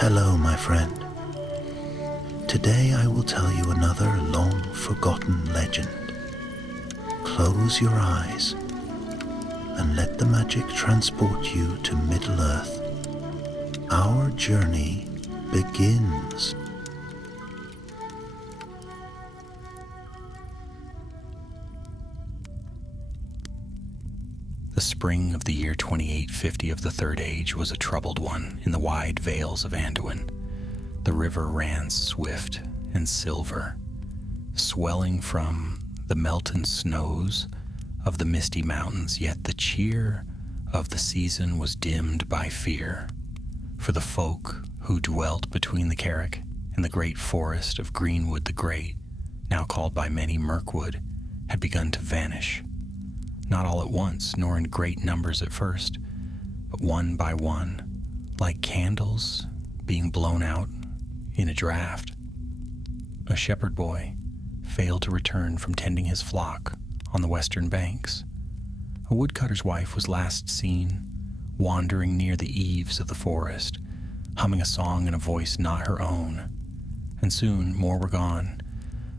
Hello, my friend. Today I will tell you another long-forgotten legend. Close your eyes and let the magic transport you to Middle-earth. Our journey begins. The spring of the year 2850 of the Third Age was a troubled one in the wide vales of Anduin. The river ran swift and silver, swelling from the melting snows of the misty mountains, yet the cheer of the season was dimmed by fear. For the folk who dwelt between the Carrick and the great forest of Greenwood the Great, now called by many Mirkwood, had begun to vanish. Not all at once, nor in great numbers at first, but one by one, like candles being blown out in a draught. A shepherd boy failed to return from tending his flock on the western banks. A woodcutter's wife was last seen wandering near the eaves of the forest, humming a song in a voice not her own. And soon more were gone,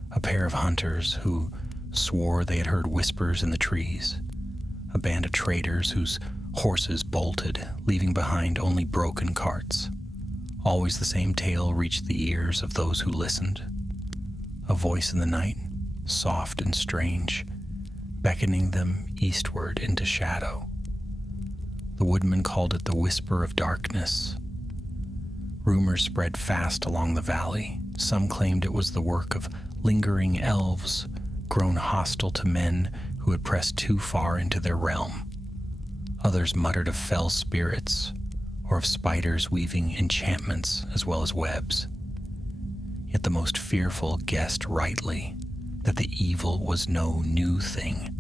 a pair of hunters who swore they had heard whispers in the trees, a band of traders whose horses bolted, leaving behind only broken carts. Always the same tale reached the ears of those who listened. A voice in the night, soft and strange, beckoning them eastward into shadow. The woodman called it the whisper of darkness. Rumors spread fast along the valley. Some claimed it was the work of lingering elves, grown hostile to men who had pressed too far into their realm. Others muttered of fell spirits, or of spiders weaving enchantments as well as webs. Yet the most fearful guessed rightly that the evil was no new thing,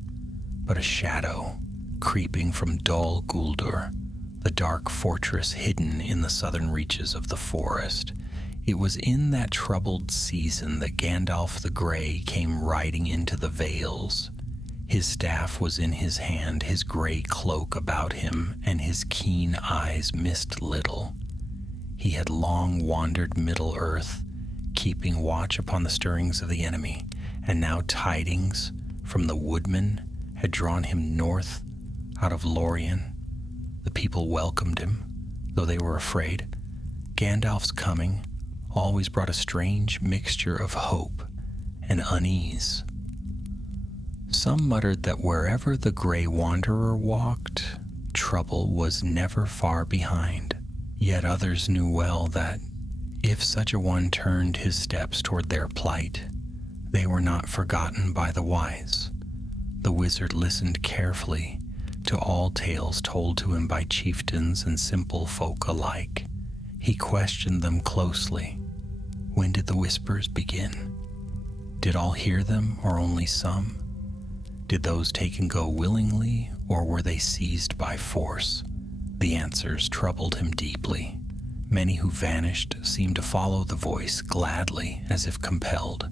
but a shadow creeping from Dol Guldur, the dark fortress hidden in the southern reaches of the forest. It was in that troubled season that Gandalf the Grey came riding into the vales. His staff was in his hand, his grey cloak about him, and his keen eyes missed little. He had long wandered Middle-earth, keeping watch upon the stirrings of the enemy, and now tidings from the woodman had drawn him north out of Lorien. The people welcomed him, though they were afraid. Gandalf's coming always brought a strange mixture of hope and unease. Some muttered that wherever the Grey Wanderer walked, trouble was never far behind. Yet others knew well that if such a one turned his steps toward their plight, they were not forgotten by the wise. The wizard listened carefully to all tales told to him by chieftains and simple folk alike. He questioned them closely. When did the whispers begin? Did all hear them, or only some? Did those taken go willingly, or were they seized by force? The answers troubled him deeply. Many who vanished seemed to follow the voice gladly, as if compelled.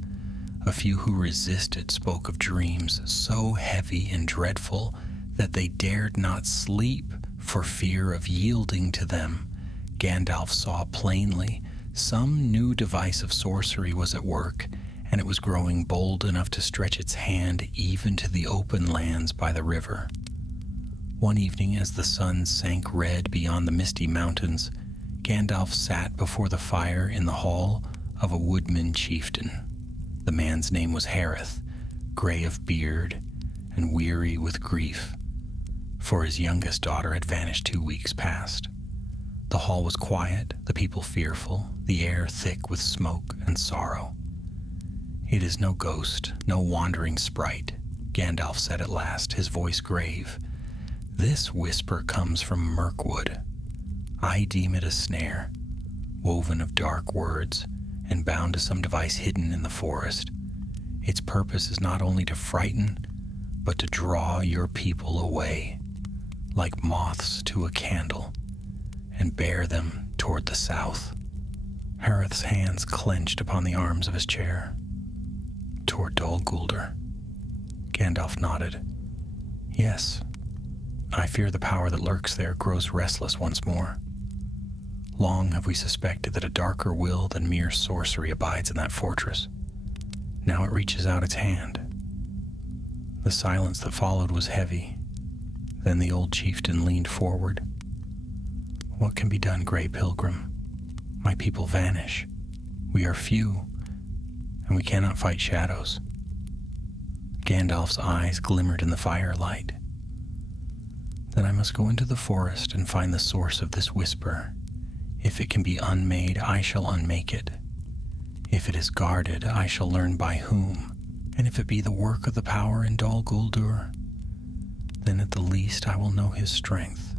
A few who resisted spoke of dreams so heavy and dreadful that they dared not sleep for fear of yielding to them. Gandalf saw plainly some new device of sorcery was at work, and it was growing bold enough to stretch its hand even to the open lands by the river. One evening, as the sun sank red beyond the misty mountains, Gandalf sat before the fire in the hall of a woodman chieftain. The man's name was Harith, gray of beard and weary with grief, for his youngest daughter had vanished 2 weeks past. The hall was quiet, the people fearful, the air thick with smoke and sorrow. "It is no ghost, no wandering sprite," Gandalf said at last, his voice grave. "This whisper comes from Mirkwood. I deem it a snare, woven of dark words and bound to some device hidden in the forest. Its purpose is not only to frighten, but to draw your people away, like moths to a candle, and bear them toward the south." Harith's hands clenched upon the arms of his chair. "Toward Dol Guldur." Gandalf nodded. "Yes, I fear the power that lurks there grows restless once more. Long have we suspected that a darker will than mere sorcery abides in that fortress. Now it reaches out its hand. The silence that followed was heavy. Then the old chieftain leaned forward. What can be done, Grey Pilgrim? My people vanish. We are few, and we cannot fight shadows. Gandalf's eyes glimmered in the firelight. Then I must go into the forest and find the source of this whisper. If it can be unmade, I shall unmake it. If it is guarded, I shall learn by whom. And if it be the work of the power in Dol Guldur, then at the least I will know his strength.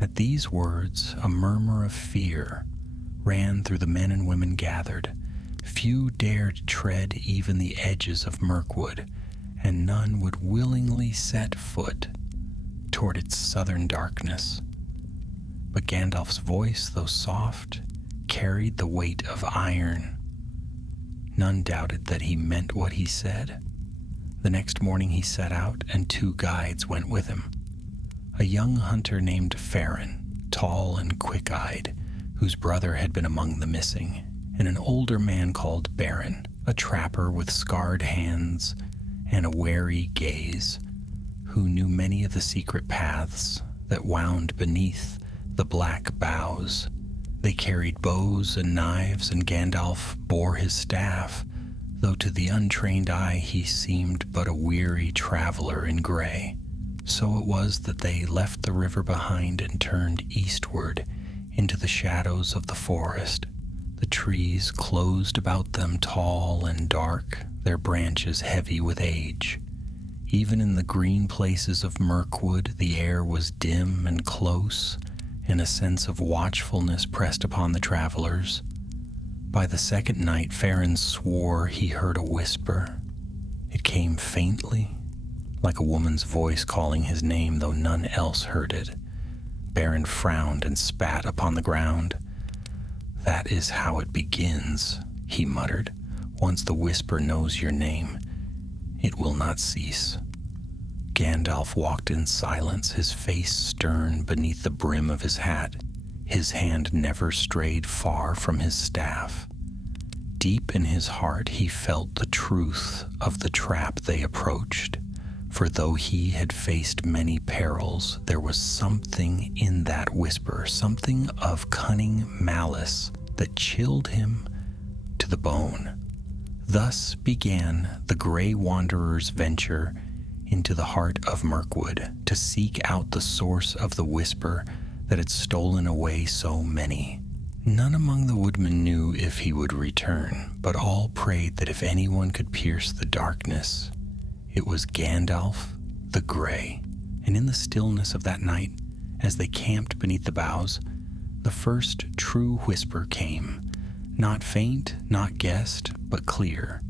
At these words, a murmur of fear ran through the men and women gathered. Few dared tread even the edges of Mirkwood, and none would willingly set foot toward its southern darkness. But Gandalf's voice, though soft, carried the weight of iron. None doubted that he meant what he said. The next morning he set out, and 2 guides went with him. A young hunter named Farin, tall and quick-eyed, whose brother had been among the missing, and an older man called Baron, a trapper with scarred hands and a wary gaze, who knew many of the secret paths that wound beneath the black boughs. They carried bows and knives, and Gandalf bore his staff, though to the untrained eye he seemed but a weary traveler in gray. So it was that they left the river behind and turned eastward into the shadows of the forest. The trees closed about them, tall and dark, their branches heavy with age. Even in the green places of Mirkwood, the air was dim and close, and a sense of watchfulness pressed upon the travelers. By the second night, Farin swore he heard a whisper. It came faintly, like a woman's voice calling his name, though none else heard it. Baron frowned and spat upon the ground. "That is how it begins," he muttered. "Once the whisper knows your name, it will not cease." Gandalf walked in silence, his face stern beneath the brim of his hat. His hand never strayed far from his staff. Deep in his heart he felt the truth of the trap they approached, for though he had faced many perils, there was something in that whisper, something of cunning malice that chilled him to the bone. Thus began the Grey Wanderer's venture into the heart of Mirkwood to seek out the source of the whisper that had stolen away so many. None among the woodmen knew if he would return, but all prayed that if anyone could pierce the darkness, it was Gandalf the Grey. And in the stillness of that night, as they camped beneath the boughs, the first true whisper came, not faint, not guessed, but clear.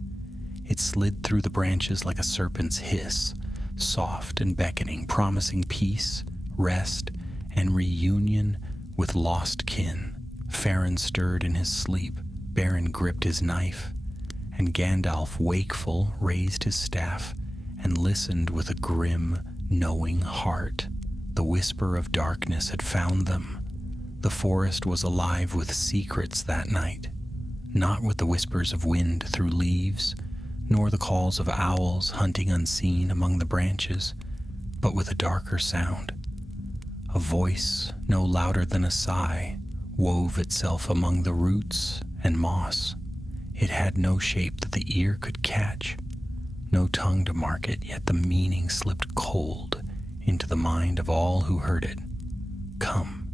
It slid through the branches like a serpent's hiss, soft and beckoning, promising peace, rest, and reunion with lost kin. Farin stirred in his sleep, Baron gripped his knife, and Gandalf, wakeful, raised his staff and listened with a grim, knowing heart. The whisper of darkness had found them. The forest was alive with secrets that night, not with the whispers of wind through leaves, nor the calls of owls hunting unseen among the branches, but with a darker sound. A voice, no louder than a sigh, wove itself among the roots and moss. It had no shape that the ear could catch, no tongue to mark it, yet the meaning slipped cold into the mind of all who heard it. Come,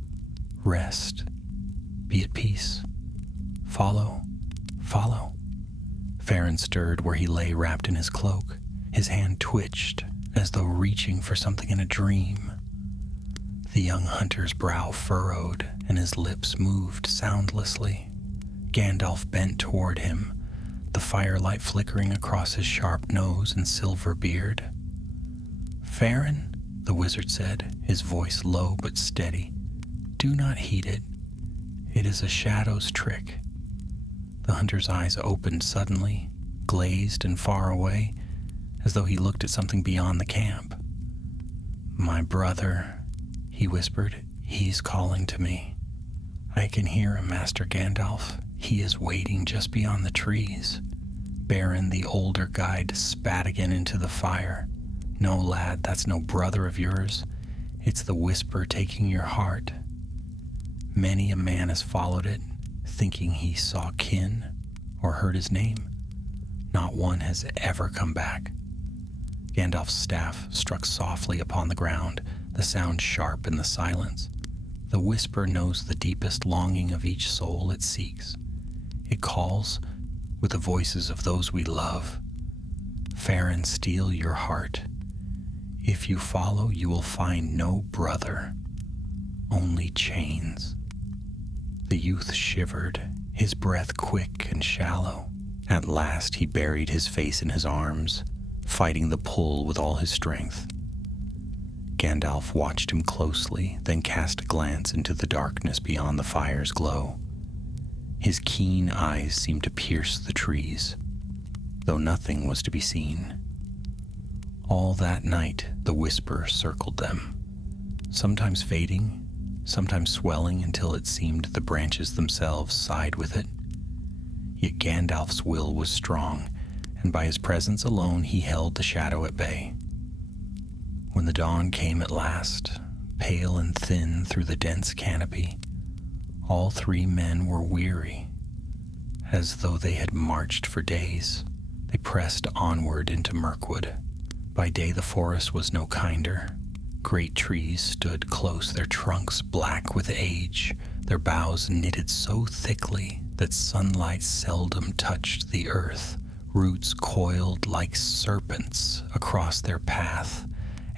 rest, be at peace. Follow, follow. Farin stirred where he lay wrapped in his cloak. His hand twitched as though reaching for something in a dream. The young hunter's brow furrowed and his lips moved soundlessly. Gandalf bent toward him, the firelight flickering across his sharp nose and silver beard. "Farin," the wizard said, his voice low but steady, "do not heed it. It is a shadow's trick." The hunter's eyes opened suddenly, glazed and far away, as though he looked at something beyond the camp. "My brother," he whispered, "he's calling to me." I can hear him, Master Gandalf. He is waiting just beyond the trees. Beren, the older guide, spat again into the fire. No, lad, that's no brother of yours. It's the whisper taking your heart. Many a man has followed it, thinking he saw kin or heard his name. Not one has ever come back. Gandalf's staff struck softly upon the ground, the sound sharp in the silence. The whisper knows the deepest longing of each soul it seeks. It calls with the voices of those we love. Fair and steel your heart. If you follow, you will find no brother, only chains. The youth shivered, his breath quick and shallow. At last he buried his face in his arms, fighting the pull with all his strength. Gandalf watched him closely, then cast a glance into the darkness beyond the fire's glow. His keen eyes seemed to pierce the trees, though nothing was to be seen. All that night the whisper circled them, sometimes fading, sometimes swelling until it seemed the branches themselves sighed with it. Yet Gandalf's will was strong, and by his presence alone he held the shadow at bay. When the dawn came at last, pale and thin through the dense canopy, all three men were weary, as though they had marched for days. They pressed onward into Mirkwood. By day the forest was no kinder. Great trees stood close, their trunks black with age, their boughs knitted so thickly that sunlight seldom touched the earth. Roots coiled like serpents across their path,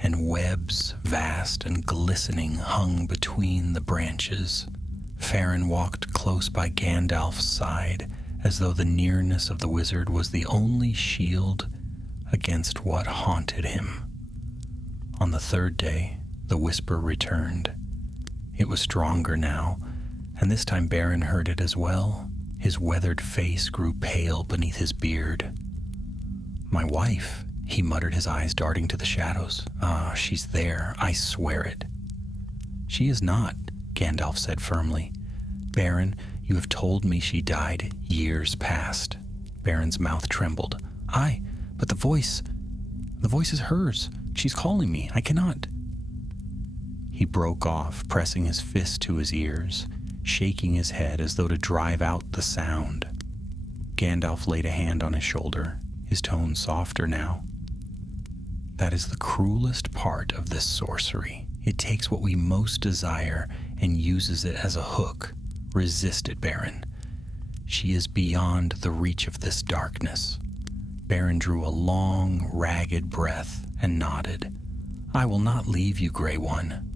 and webs vast and glistening hung between the branches. Farin walked close by Gandalf's side, as though the nearness of the wizard was the only shield against what haunted him. On the third day, the whisper returned. It was stronger now, and this time Beren heard it as well. His weathered face grew pale beneath his beard. "My wife," he muttered, his eyes darting to the shadows. "Ah, she's there, I swear it." "She is not," Gandalf said firmly. "Beren, you have told me she died years past." Beren's mouth trembled. "Aye, but the voice is hers. She's calling me. I cannot." He broke off, pressing his fist to his ears, shaking his head as though to drive out the sound. Gandalf laid a hand on his shoulder, his tone softer now. "That is the cruelest part of this sorcery. It takes what we most desire and uses it as a hook. Resist it, Beren. She is beyond the reach of this darkness." Beren drew a long, ragged breath and nodded. "I will not leave you, Grey One."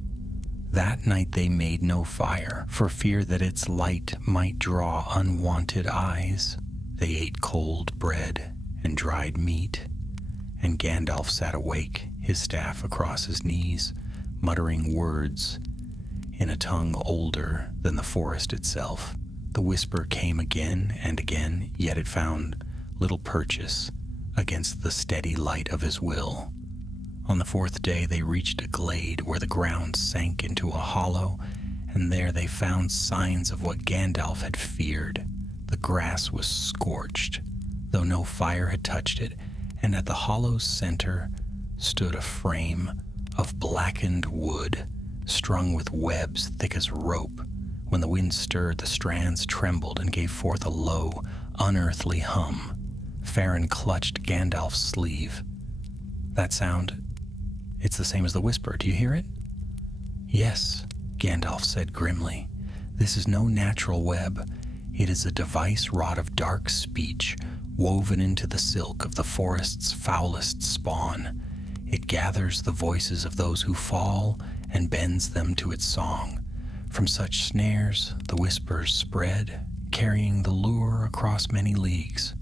That night they made no fire, for fear that its light might draw unwanted eyes. They ate cold bread and dried meat, and Gandalf sat awake, his staff across his knees, muttering words in a tongue older than the forest itself. The whisper came again and again, yet it found little purchase against the steady light of his will. On the fourth day they reached a glade where the ground sank into a hollow, and there they found signs of what Gandalf had feared. The grass was scorched, though no fire had touched it, and at the hollow's center stood a frame of blackened wood, strung with webs thick as rope. When the wind stirred, the strands trembled and gave forth a low, unearthly hum. Farin clutched Gandalf's sleeve. "That sound, it's the same as the whisper. Do you hear it?" "Yes," Gandalf said grimly. "This is no natural web. It is a device wrought of dark speech, woven into the silk of the forest's foulest spawn. It gathers the voices of those who fall and bends them to its song. From such snares, the whispers spread, carrying the lure across many leagues."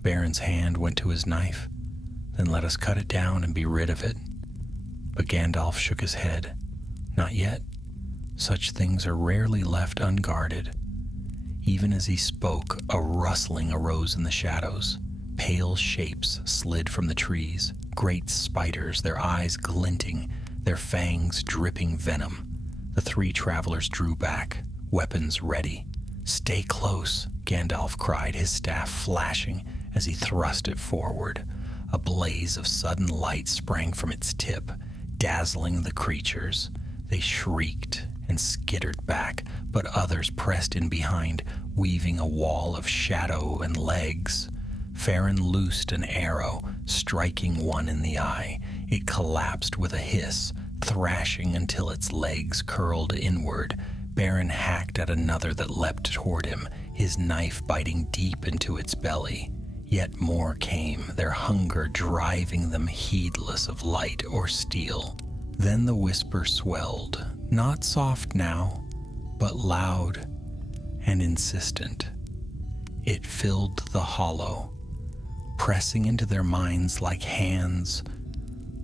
Beren's hand went to his knife. "Then let us cut it down and be rid of it." But Gandalf shook his head. "Not yet. Such things are rarely left unguarded." Even as he spoke, a rustling arose in the shadows. Pale shapes slid from the trees, great spiders, their eyes glinting, their fangs dripping venom. The three travelers drew back, weapons ready. "Stay close," Gandalf cried, his staff flashing as he thrust it forward. A blaze of sudden light sprang from its tip, dazzling the creatures. They shrieked and skittered back, but others pressed in behind, weaving a wall of shadow and legs. Farron loosed an arrow, striking one in the eye. It collapsed with a hiss, thrashing until its legs curled inward. Beren hacked at another that leapt toward him, his knife biting deep into its belly. Yet more came, their hunger driving them heedless of light or steel. Then the whisper swelled, not soft now, but loud and insistent. It filled the hollow, pressing into their minds like hands,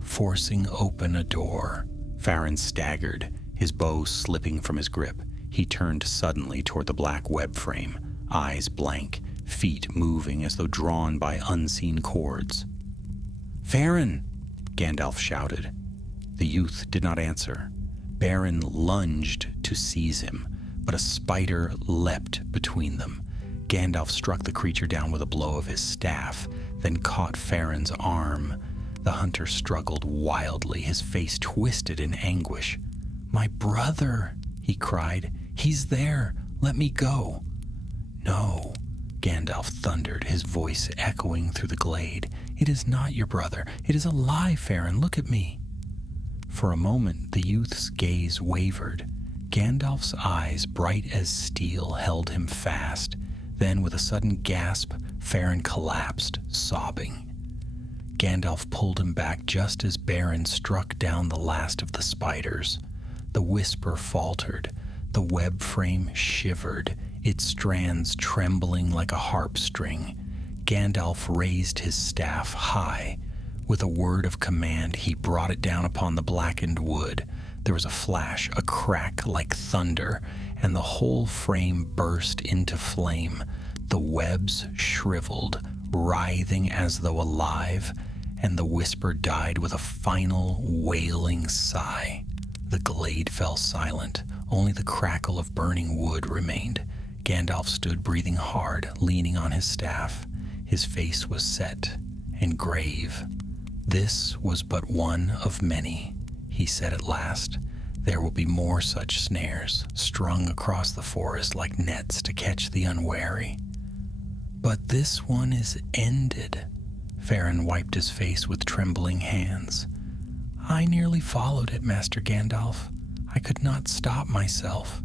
forcing open a door. Farron staggered, his bow slipping from his grip. He turned suddenly toward the black web frame, eyes blank, feet moving as though drawn by unseen cords. "Farron!" Gandalf shouted. The youth did not answer. Beren lunged to seize him, but a spider leapt between them. Gandalf struck the creature down with a blow of his staff, then caught Farron's arm. The hunter struggled wildly, his face twisted in anguish. "My brother!" he cried. "He's there! Let me go!" "No!" Gandalf thundered, his voice echoing through the glade. "It is not your brother. It is a lie, Farron. Look at me." For a moment, the youth's gaze wavered. Gandalf's eyes, bright as steel, held him fast. Then, with a sudden gasp, Farron collapsed, sobbing. Gandalf pulled him back just as Beren struck down the last of the spiders. The whisper faltered. The web frame shivered, its strands trembling like a harp string. Gandalf raised his staff high. With a word of command, he brought it down upon the blackened wood. There was a flash, a crack like thunder, and the whole frame burst into flame. The webs shriveled, writhing as though alive, and the whisper died with a final wailing sigh. The glade fell silent. Only the crackle of burning wood remained. Gandalf stood breathing hard, leaning on his staff. His face was set and grave. "This was but one of many," he said at last. "There will be more such snares, strung across the forest like nets to catch the unwary. But this one is ended." Farron wiped his face with trembling hands. "I nearly followed it, Master Gandalf. I could not stop myself."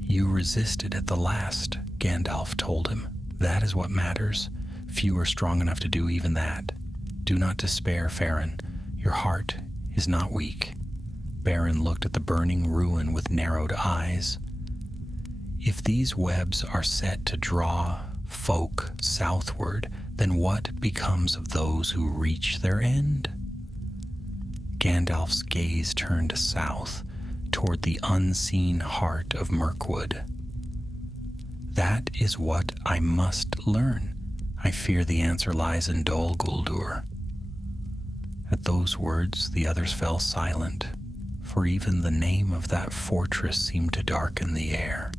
"You resisted at the last," Gandalf told him. "That is what matters. Few are strong enough to do even that. Do not despair, Farron. Your heart is not weak." Beren looked at the burning ruin with narrowed eyes. "If these webs are set to draw folk southward, then what becomes of those who reach their end?" Gandalf's gaze turned south, toward the unseen heart of Mirkwood. "That is what I must learn. I fear the answer lies in Dol Guldur." At those words, the others fell silent, for even the name of that fortress seemed to darken the air.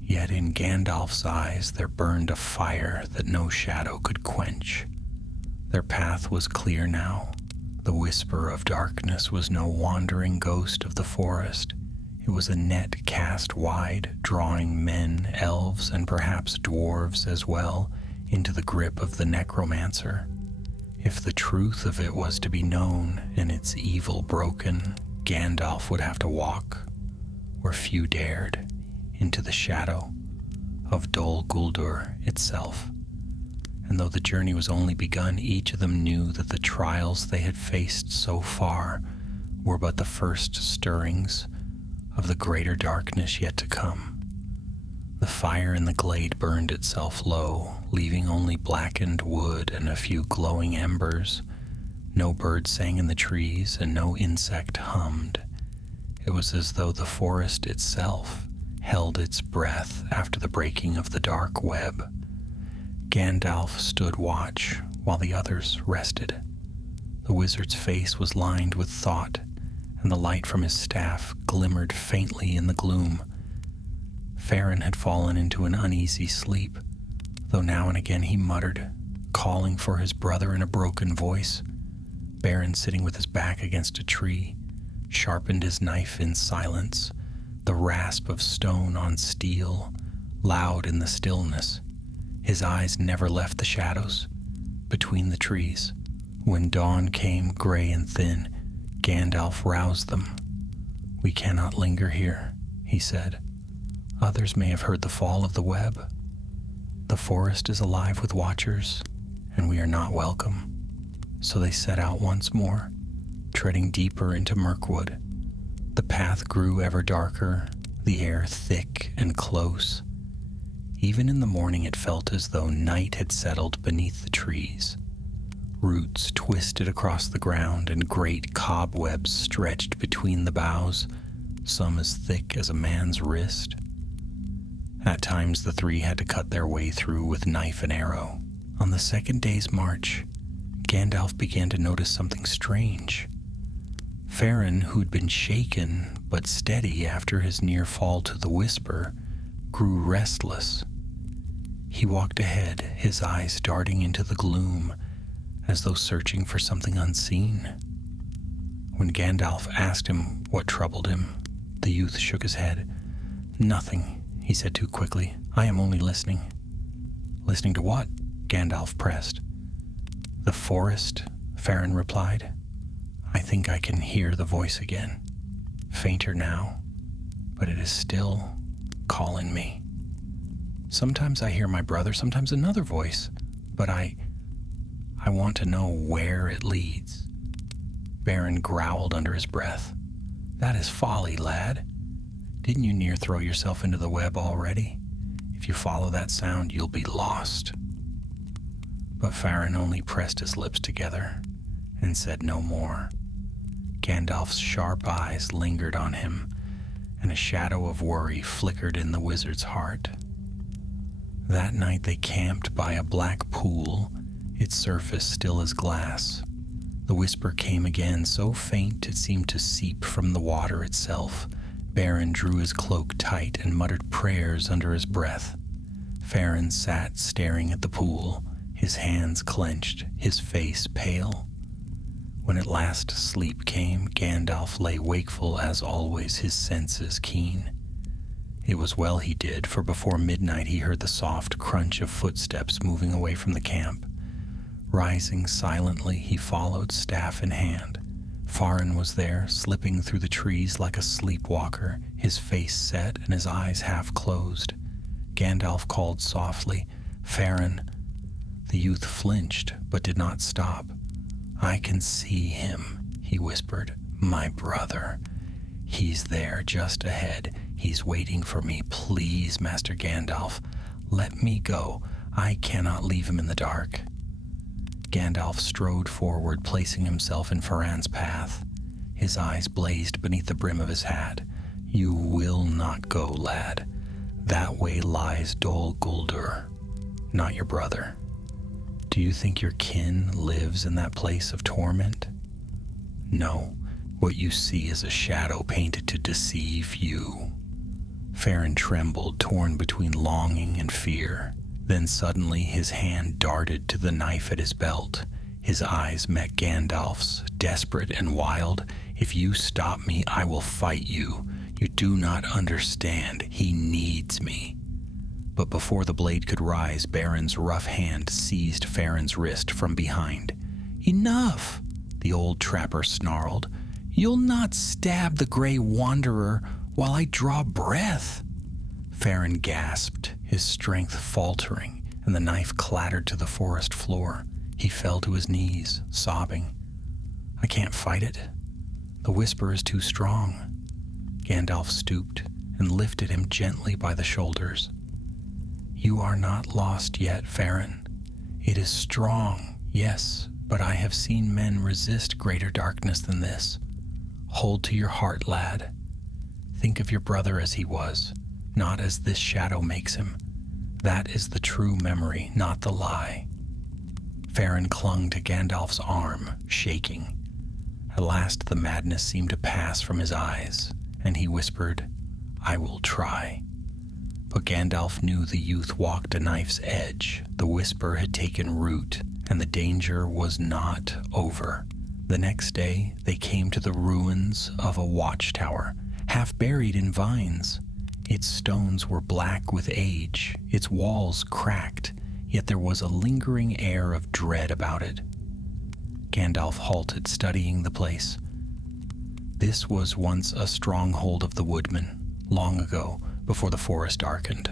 Yet in Gandalf's eyes there burned a fire that no shadow could quench. Their path was clear now. The whisper of darkness was no wandering ghost of the forest. It was a net cast wide, drawing men, elves, and perhaps dwarves as well, into the grip of the necromancer. If the truth of it was to be known and its evil broken, Gandalf would have to walk, where few dared, into the shadow of Dol Guldur itself. And though the journey was only begun, each of them knew that the trials they had faced so far were but the first stirrings of the greater darkness yet to come. The fire in the glade burned itself low, leaving only blackened wood and a few glowing embers. No bird sang in the trees and no insect hummed. It was as though the forest itself held its breath after the breaking of the dark web. Gandalf stood watch while the others rested. The wizard's face was lined with thought, and the light from his staff glimmered faintly in the gloom. Farron had fallen into an uneasy sleep, though now and again he muttered, calling for his brother in a broken voice. Baron, sitting with his back against a tree, sharpened his knife in silence, the rasp of stone on steel, loud in the stillness. His eyes never left the shadows between the trees. When dawn came, gray and thin, Gandalf roused them. "We cannot linger here," he said. "Others may have heard the fall of the web. The forest is alive with watchers, and we are not welcome." So they set out once more, treading deeper into Mirkwood. The path grew ever darker, the air thick and close. Even in the morning it felt as though night had settled beneath the trees. Roots twisted across the ground and great cobwebs stretched between the boughs, some as thick as a man's wrist. At times the three had to cut their way through with knife and arrow. On the second day's march, Gandalf began to notice something strange. Farron, who'd been shaken but steady after his near fall to the whisper, grew restless. He walked ahead, his eyes darting into the gloom, as though searching for something unseen. When Gandalf asked him what troubled him, the youth shook his head. "Nothing," he said too quickly. "I am only listening." "Listening to what?" Gandalf pressed. "The forest," Farron replied. "I think I can hear the voice again. Fainter now, but it is still calling me. Sometimes I hear my brother, sometimes another voice, but I want to know where it leads." Baron growled under his breath. "That is folly, lad. Didn't you near throw yourself into the web already? If you follow that sound, you'll be lost." But Farron only pressed his lips together and said no more. Gandalf's sharp eyes lingered on him, and a shadow of worry flickered in the wizard's heart. That night they camped by a black pool, its surface still as glass. The whisper came again, so faint it seemed to seep from the water itself. Baron drew his cloak tight and muttered prayers under his breath. Farron sat staring at the pool, his hands clenched, his face pale. When at last sleep came, Gandalf lay wakeful as always, his senses keen. It was well he did, for before midnight he heard the soft crunch of footsteps moving away from the camp. Rising silently, he followed, staff in hand. Farron was there, slipping through the trees like a sleepwalker, his face set and his eyes half closed. Gandalf called softly, "Farron." The youth flinched, but did not stop. "I can see him," he whispered. "My brother. He's there, just ahead. He's waiting for me. Please, Master Gandalf, let me go. I cannot leave him in the dark." Gandalf strode forward, placing himself in Farron's path. His eyes blazed beneath the brim of his hat. "You will not go, lad. That way lies Dol Guldur, not your brother. Do you think your kin lives in that place of torment? No, what you see is a shadow painted to deceive you." Farron trembled, torn between longing and fear. Then suddenly his hand darted to the knife at his belt. His eyes met Gandalf's, desperate and wild. "If you stop me, I will fight you. You do not understand. He needs me." But before the blade could rise, Baron's rough hand seized Farron's wrist from behind. "Enough!" the old trapper snarled. "You'll not stab the Grey Wanderer while I draw breath." Farron gasped, his strength faltering, and the knife clattered to the forest floor. He fell to his knees, sobbing. "I can't fight it. The whisper is too strong." Gandalf stooped and lifted him gently by the shoulders. "You are not lost yet, Farron. It is strong, yes, but I have seen men resist greater darkness than this. Hold to your heart, lad. Think of your brother as he was, not as this shadow makes him. That is the true memory, not the lie." Farron clung to Gandalf's arm, shaking. At last the madness seemed to pass from his eyes, and he whispered, "I will try." But Gandalf knew the youth walked a knife's edge. The whisper had taken root, and the danger was not over. The next day, they came to the ruins of a watchtower, half buried in vines. Its stones were black with age, its walls cracked, yet there was a lingering air of dread about it. Gandalf halted, studying the place. This was once a stronghold of the woodmen, long ago, before the forest darkened.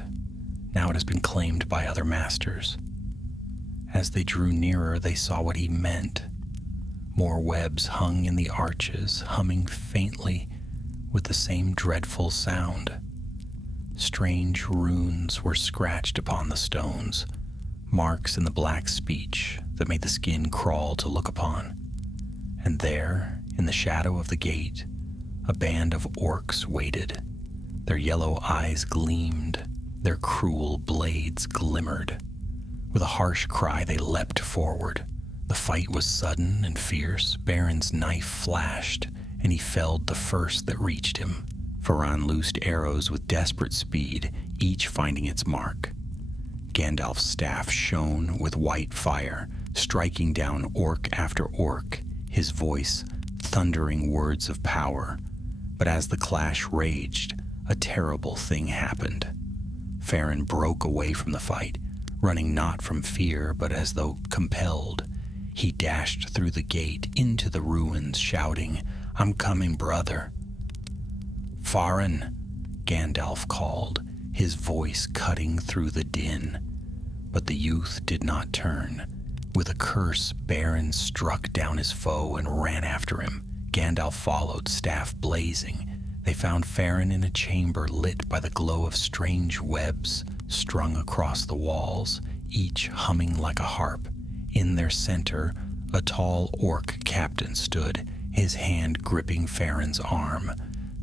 Now it has been claimed by other masters. As they drew nearer, they saw what he meant. More webs hung in the arches, humming faintly with the same dreadful sound. Strange runes were scratched upon the stones, marks in the black speech that made the skin crawl to look upon. And there, in the shadow of the gate, a band of orcs waited. Their yellow eyes gleamed, their cruel blades glimmered. With a harsh cry, they leapt forward. The fight was sudden and fierce. Baron's knife flashed, and he felled the first that reached him. Faran loosed arrows with desperate speed, each finding its mark. Gandalf's staff shone with white fire, striking down orc after orc, his voice thundering words of power. But as the clash raged, a terrible thing happened. Faran broke away from the fight, running not from fear, but as though compelled. He dashed through the gate into the ruins, shouting, "I'm coming, brother." "Faran," Gandalf called, his voice cutting through the din. But the youth did not turn. With a curse, Beren struck down his foe and ran after him. Gandalf followed, staff blazing. They found Faran in a chamber lit by the glow of strange webs strung across the walls, each humming like a harp. In their center, a tall orc captain stood, his hand gripping Faran's arm.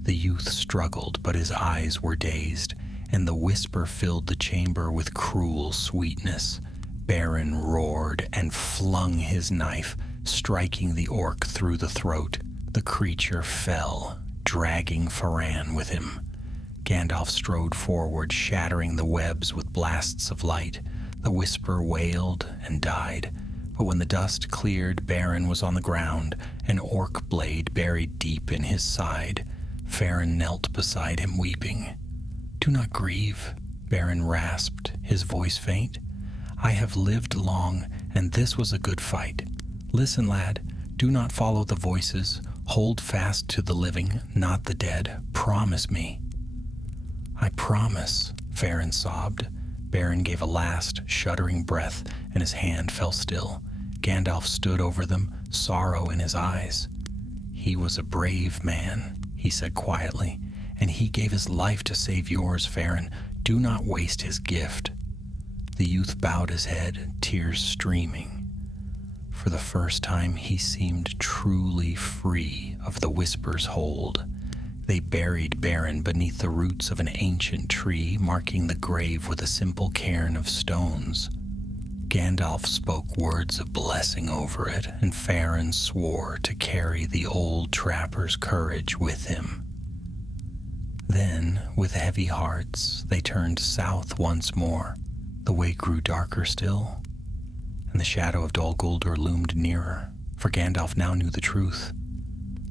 The youth struggled, but his eyes were dazed, and the whisper filled the chamber with cruel sweetness. Beren roared and flung his knife, striking the orc through the throat. The creature fell, dragging Faran with him. Gandalf strode forward, shattering the webs with blasts of light. The whisper wailed and died, but when the dust cleared, Beren was on the ground, an orc blade buried deep in his side. Faran knelt beside him, weeping. "Do not grieve," Beren rasped, his voice faint. "I have lived long, and this was a good fight. Listen, lad, do not follow the voices. Hold fast to the living, not the dead. Promise me." "I promise," Faran sobbed. Beren gave a last, shuddering breath, and his hand fell still. Gandalf stood over them, sorrow in his eyes. "He was a brave man," he said quietly, "and he gave his life to save yours, Faran. Do not waste his gift." The youth bowed his head, tears streaming. For the first time, he seemed truly free of the whisper's hold. They buried Beren beneath the roots of an ancient tree, marking the grave with a simple cairn of stones. Gandalf spoke words of blessing over it, and Faran swore to carry the old trapper's courage with him. Then, with heavy hearts, they turned south once more. The way grew darker still, and the shadow of Dol Guldur loomed nearer, for Gandalf now knew the truth.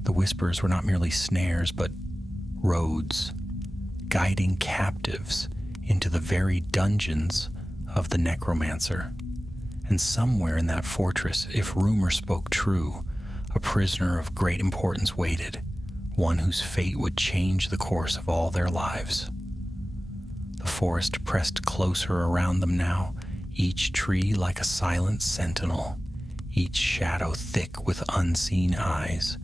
The whispers were not merely snares, but roads, guiding captives into the very dungeons of the necromancer. And somewhere in that fortress, if rumor spoke true, a prisoner of great importance waited, one whose fate would change the course of all their lives. The forest pressed closer around them now, each tree like a silent sentinel, each shadow thick with unseen eyes.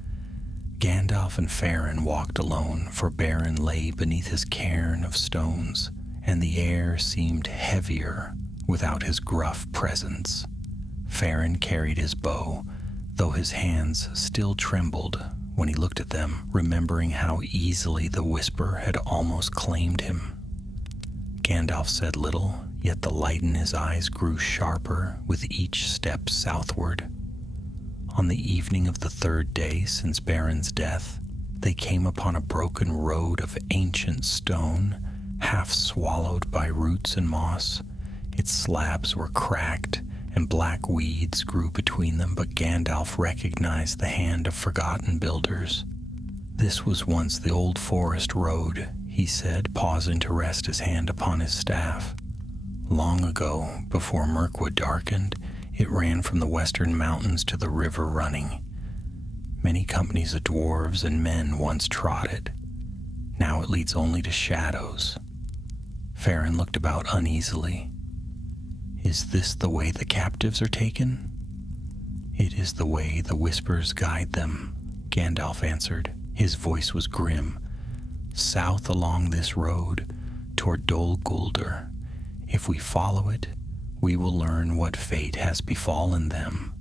Gandalf and Faran walked alone, for Beren lay beneath his cairn of stones, and the air seemed heavier without his gruff presence. Faran carried his bow, though his hands still trembled when he looked at them, remembering how easily the whisper had almost claimed him. Gandalf said little, yet the light in his eyes grew sharper with each step southward. On the evening of the third day since Beren's death, they came upon a broken road of ancient stone half swallowed by roots and moss. Its slabs were cracked, and black weeds grew between them, but Gandalf recognized the hand of forgotten builders. "This was once the old forest road," he said, pausing to rest his hand upon his staff. "Long ago, before Mirkwood darkened, it ran from the western mountains to the river running. Many companies of dwarves and men once trod it. Now it leads only to shadows." Farron looked about uneasily. "Is this the way the captives are taken?" "It is the way the whispers guide them," Gandalf answered. His voice was grim. "South along this road, toward Dol Guldur. If we follow it, we will learn what fate has befallen them."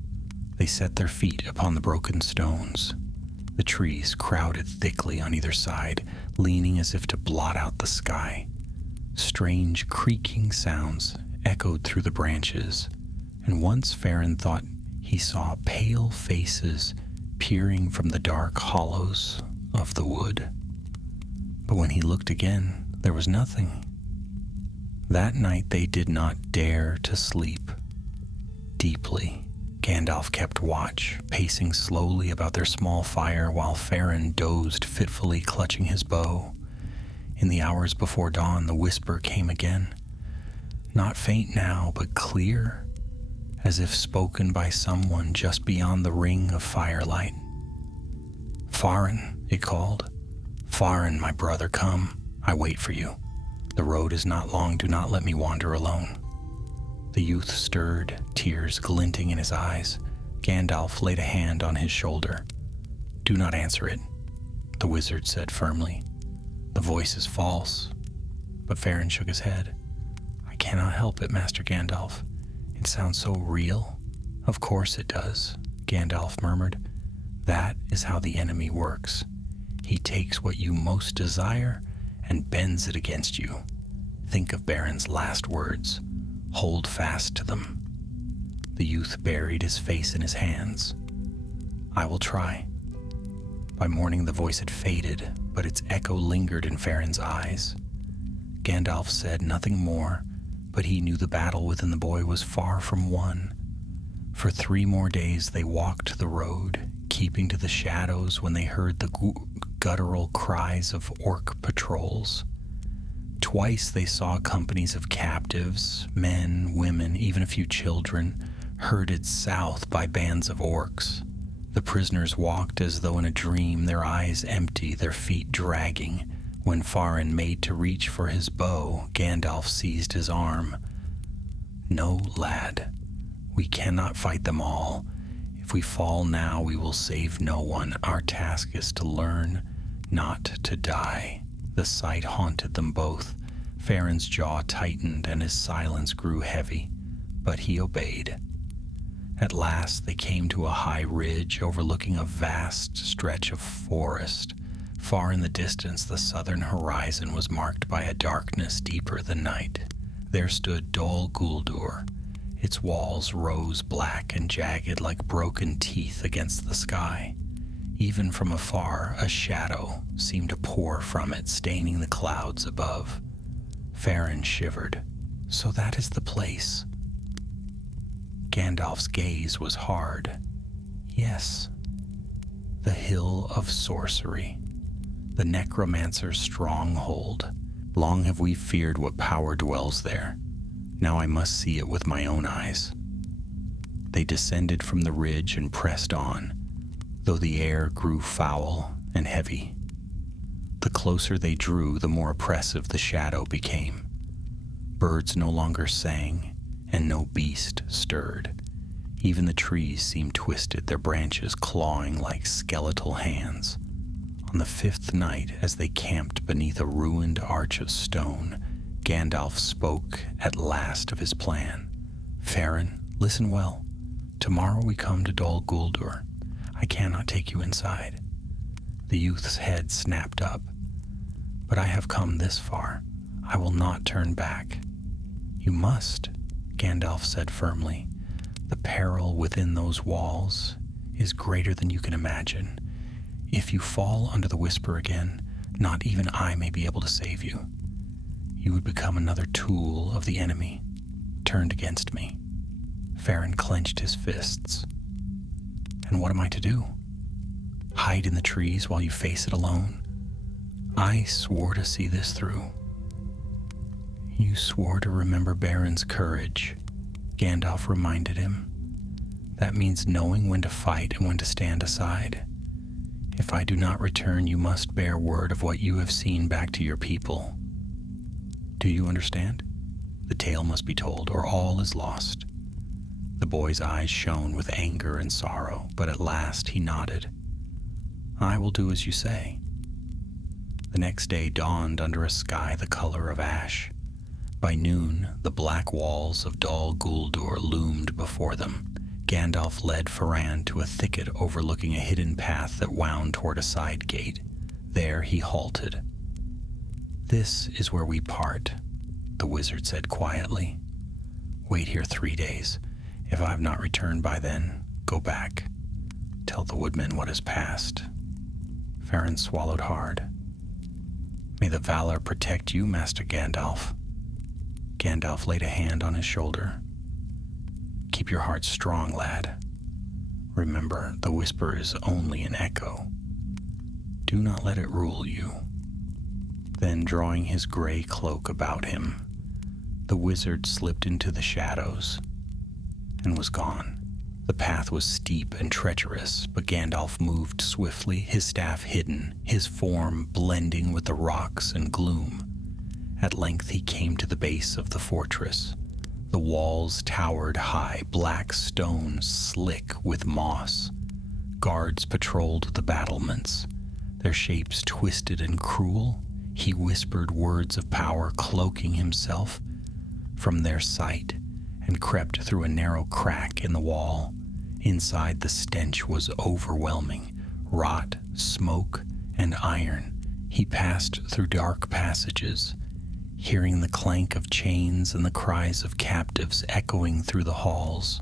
They set their feet upon the broken stones. The trees crowded thickly on either side, leaning as if to blot out the sky. Strange creaking sounds echoed through the branches, and once Farron thought he saw pale faces peering from the dark hollows of the wood. But when he looked again, there was nothing. That night they did not dare to sleep. Deeply, Gandalf kept watch, pacing slowly about their small fire while Farron dozed fitfully, clutching his bow. In the hours before dawn, the whisper came again. Not faint now, but clear, as if spoken by someone just beyond the ring of firelight. "Farron," it called. "Farron, my brother, come. I wait for you. The road is not long. Do not let me wander alone." The youth stirred, tears glinting in his eyes. Gandalf laid a hand on his shoulder. "Do not answer it," the wizard said firmly. "The voice is false." But Farron shook his head. "I cannot help it, Master Gandalf. It sounds so real." "Of course it does," Gandalf murmured. "That is how the enemy works. He takes what you most desire and bends it against you. Think of Baron's last words. Hold fast to them." The youth buried his face in his hands. "I will try." By morning the voice had faded, but its echo lingered in Farron's eyes. Gandalf said nothing more, but he knew the battle within the boy was far from won. For 3 more days they walked the road, keeping to the shadows when they heard the guttural cries of orc patrols. Twice they saw companies of captives, men, women, even a few children, herded south by bands of orcs. The prisoners walked as though in a dream, their eyes empty, their feet dragging. When Farron made to reach for his bow, Gandalf seized his arm. "No, lad. We cannot fight them all. If we fall now, we will save no one. Our task is to learn not to die." The sight haunted them both. Farron's jaw tightened and his silence grew heavy, but he obeyed. At last they came to a high ridge overlooking a vast stretch of forest. Far in the distance, the southern horizon was marked by a darkness deeper than night. There stood Dol Guldur. Its walls rose black and jagged like broken teeth against the sky. Even from afar, a shadow seemed to pour from it, staining the clouds above. Farron shivered. "So that is the place." Gandalf's gaze was hard. "Yes. The Hill of Sorcery. The necromancer's stronghold. Long have we feared what power dwells there. Now I must see it with my own eyes." They descended from the ridge and pressed on, though the air grew foul and heavy. The closer they drew, the more oppressive the shadow became. Birds no longer sang, and no beast stirred. Even the trees seemed twisted, their branches clawing like skeletal hands. On the 5th night, as they camped beneath a ruined arch of stone, Gandalf spoke at last of his plan. "Farron, listen well. Tomorrow we come to Dol Guldur. I cannot take you inside." The youth's head snapped up. "But I have come this far. I will not turn back." "You must," Gandalf said firmly. "The peril within those walls is greater than you can imagine. If you fall under the whisper again, not even I may be able to save you. you would become another tool of the enemy, turned against me. Farron clenched his fists. And what am I to do? Hide in the trees while you face it alone? I swore to see this through. You swore to remember Baron's courage, Gandalf reminded him. That means knowing when to fight and when to stand aside. If I do not return, you must bear word of what you have seen back to your people. Do you understand? The tale must be told, or all is lost. The boy's eyes shone with anger and sorrow, but at last he nodded. I will do as you say. The next day dawned under a sky the color of ash. By noon, the black walls of Dol Guldur loomed before them. Gandalf led Faran to a thicket overlooking a hidden path that wound toward a side gate. There he halted. This is where we part, the wizard said quietly. Wait here 3 days. If I have not returned by then, go back. Tell the woodmen what has passed. Faran swallowed hard. May the valor protect you, Master Gandalf. Gandalf laid a hand on his shoulder. Keep your heart strong, lad. Remember, the whisper is only an echo. Do not let it rule you. Then, drawing his gray cloak about him, the wizard slipped into the shadows and was gone. The path was steep and treacherous, but Gandalf moved swiftly, his staff hidden, his form blending with the rocks and gloom. At length he came to the base of the fortress. The walls towered high, black stone slick with moss. Guards patrolled the battlements, their shapes twisted and cruel. He whispered words of power, cloaking himself from their sight, and crept through a narrow crack in the wall. Inside, the stench was overwhelming, rot, smoke, and iron. He passed through dark passages, hearing the clank of chains and the cries of captives echoing through the halls.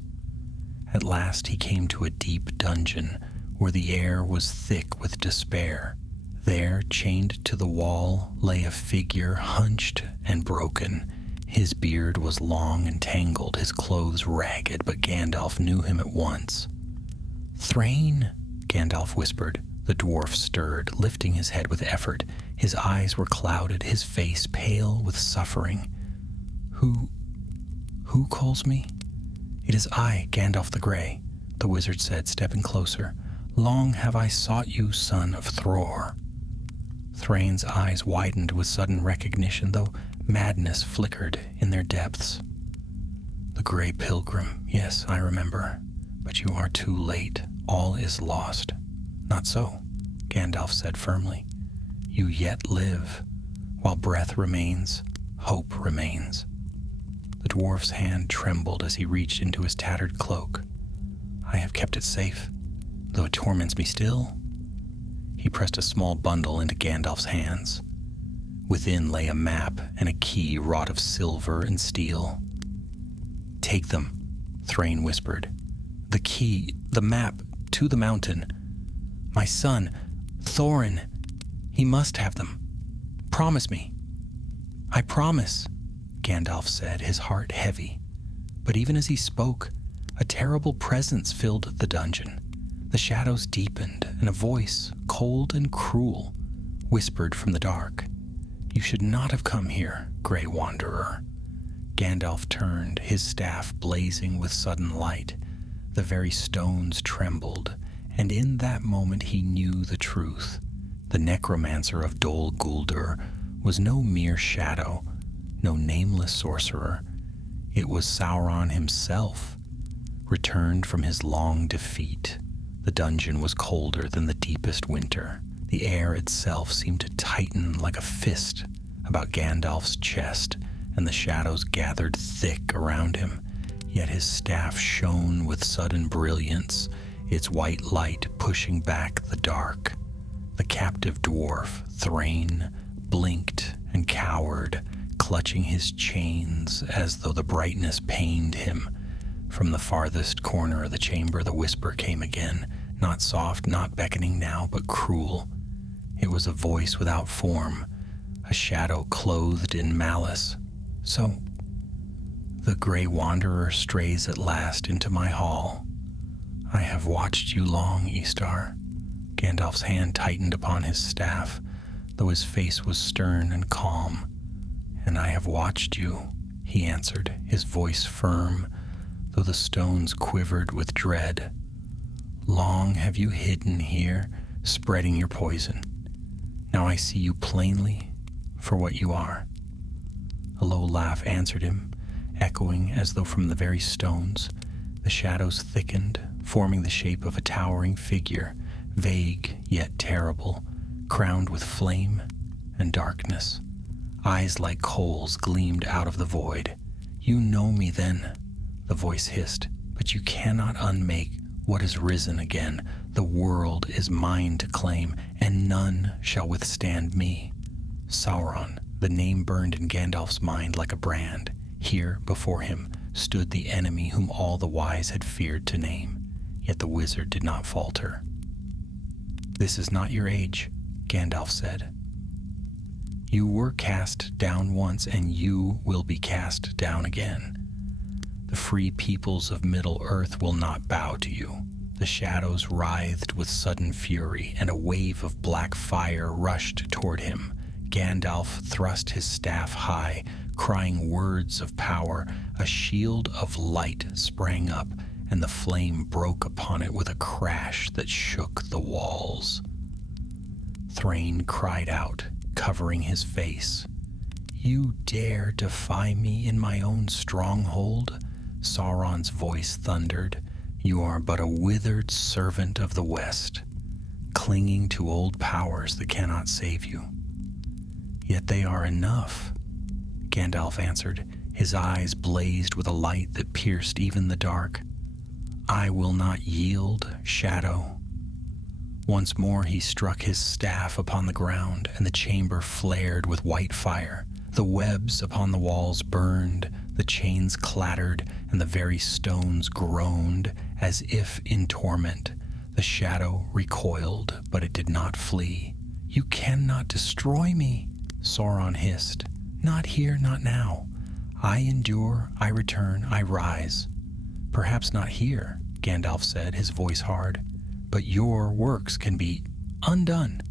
At last he came to a deep dungeon where the air was thick with despair. There, chained to the wall, lay a figure hunched and broken. His beard was long and tangled, his clothes ragged, but Gandalf knew him at once. Thrain, Gandalf whispered. The dwarf stirred, lifting his head with effort. His eyes were clouded, his face pale with suffering. Who calls me? It is I, Gandalf the Grey, the wizard said, stepping closer. Long have I sought you, son of Thror. Thrain's eyes widened with sudden recognition, though madness flickered in their depths. The Grey Pilgrim, yes, I remember. But you are too late. All is lost. Not so, Gandalf said firmly. You yet live. While breath remains, hope remains. The dwarf's hand trembled as he reached into his tattered cloak. I have kept it safe, though it torments me still. He pressed a small bundle into Gandalf's hands. Within lay a map and a key wrought of silver and steel. Take them, Thrain whispered. The key, the map, to the mountain. My son, Thorin, he must have them. Promise me. I promise, Gandalf said, his heart heavy. But even as he spoke, a terrible presence filled the dungeon. The shadows deepened, and a voice, cold and cruel, whispered from the dark. You should not have come here, Grey Wanderer. Gandalf turned, his staff blazing with sudden light. The very stones trembled, and in that moment he knew the truth. The necromancer of Dol Guldur was no mere shadow, no nameless sorcerer. It was Sauron himself, returned from his long defeat. The dungeon was colder than the deepest winter. The air itself seemed to tighten like a fist about Gandalf's chest, and the shadows gathered thick around him. Yet his staff shone with sudden brilliance, its white light pushing back the dark. The captive dwarf, Thrain, blinked and cowered, clutching his chains as though the brightness pained him. From the farthest corner of the chamber, the whisper came again, not soft, not beckoning now, but cruel. It was a voice without form, a shadow clothed in malice. So, the Grey Wanderer strays at last into my hall. I have watched you long, Istar. Gandalf's hand tightened upon his staff, though his face was stern and calm. And I have watched you, he answered, his voice firm, though the stones quivered with dread. Long have you hidden here, spreading your poison. Now I see you plainly for what you are. A low laugh answered him, echoing as though from the very stones. The shadows thickened, forming the shape of a towering figure, vague yet terrible, crowned with flame and darkness. Eyes like coals gleamed out of the void. You know me then, the voice hissed, but you cannot unmake what has risen again. The world is mine to claim, and none shall withstand me. Sauron, the name burned in Gandalf's mind like a brand. Here, before him, stood the enemy whom all the wise had feared to name. Yet the wizard did not falter. This is not your age, Gandalf said. You were cast down once, and you will be cast down again. The free peoples of Middle-earth will not bow to you. The shadows writhed with sudden fury, and a wave of black fire rushed toward him. Gandalf thrust his staff high, crying words of power. A shield of light sprang up, and the flame broke upon it with a crash that shook the walls. Thrain cried out, covering his face. You dare defy me in my own stronghold? Sauron's voice thundered. You are but a withered servant of the West, clinging to old powers that cannot save you. Yet they are enough, Gandalf answered. His eyes blazed with a light that pierced even the dark. I will not yield, Shadow. Once more he struck his staff upon the ground, and the chamber flared with white fire. The webs upon the walls burned, the chains clattered, and the very stones groaned, as if in torment. The shadow recoiled, but it did not flee. You cannot destroy me, Sauron hissed. Not here, not now. I endure, I return, I rise. Perhaps not here, Gandalf said, his voice hard, but your works can be undone.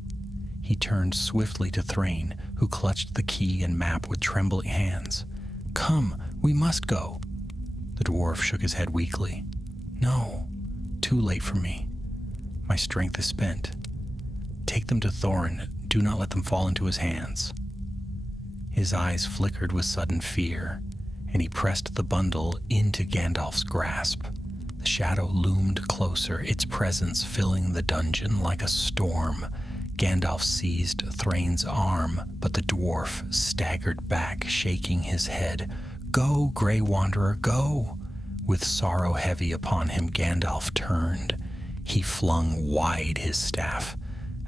He turned swiftly to Thrain, who clutched the key and map with trembling hands. Come, we must go. The dwarf shook his head weakly. No, too late for me. My strength is spent. Take them to Thorin. Do not let them fall into his hands. His eyes flickered with sudden fear, and he pressed the bundle into Gandalf's grasp. The shadow loomed closer, its presence filling the dungeon like a storm. Gandalf seized Thrain's arm, but the dwarf staggered back, shaking his head. Go, Grey Wanderer, go! With sorrow heavy upon him, Gandalf turned. He flung wide his staff,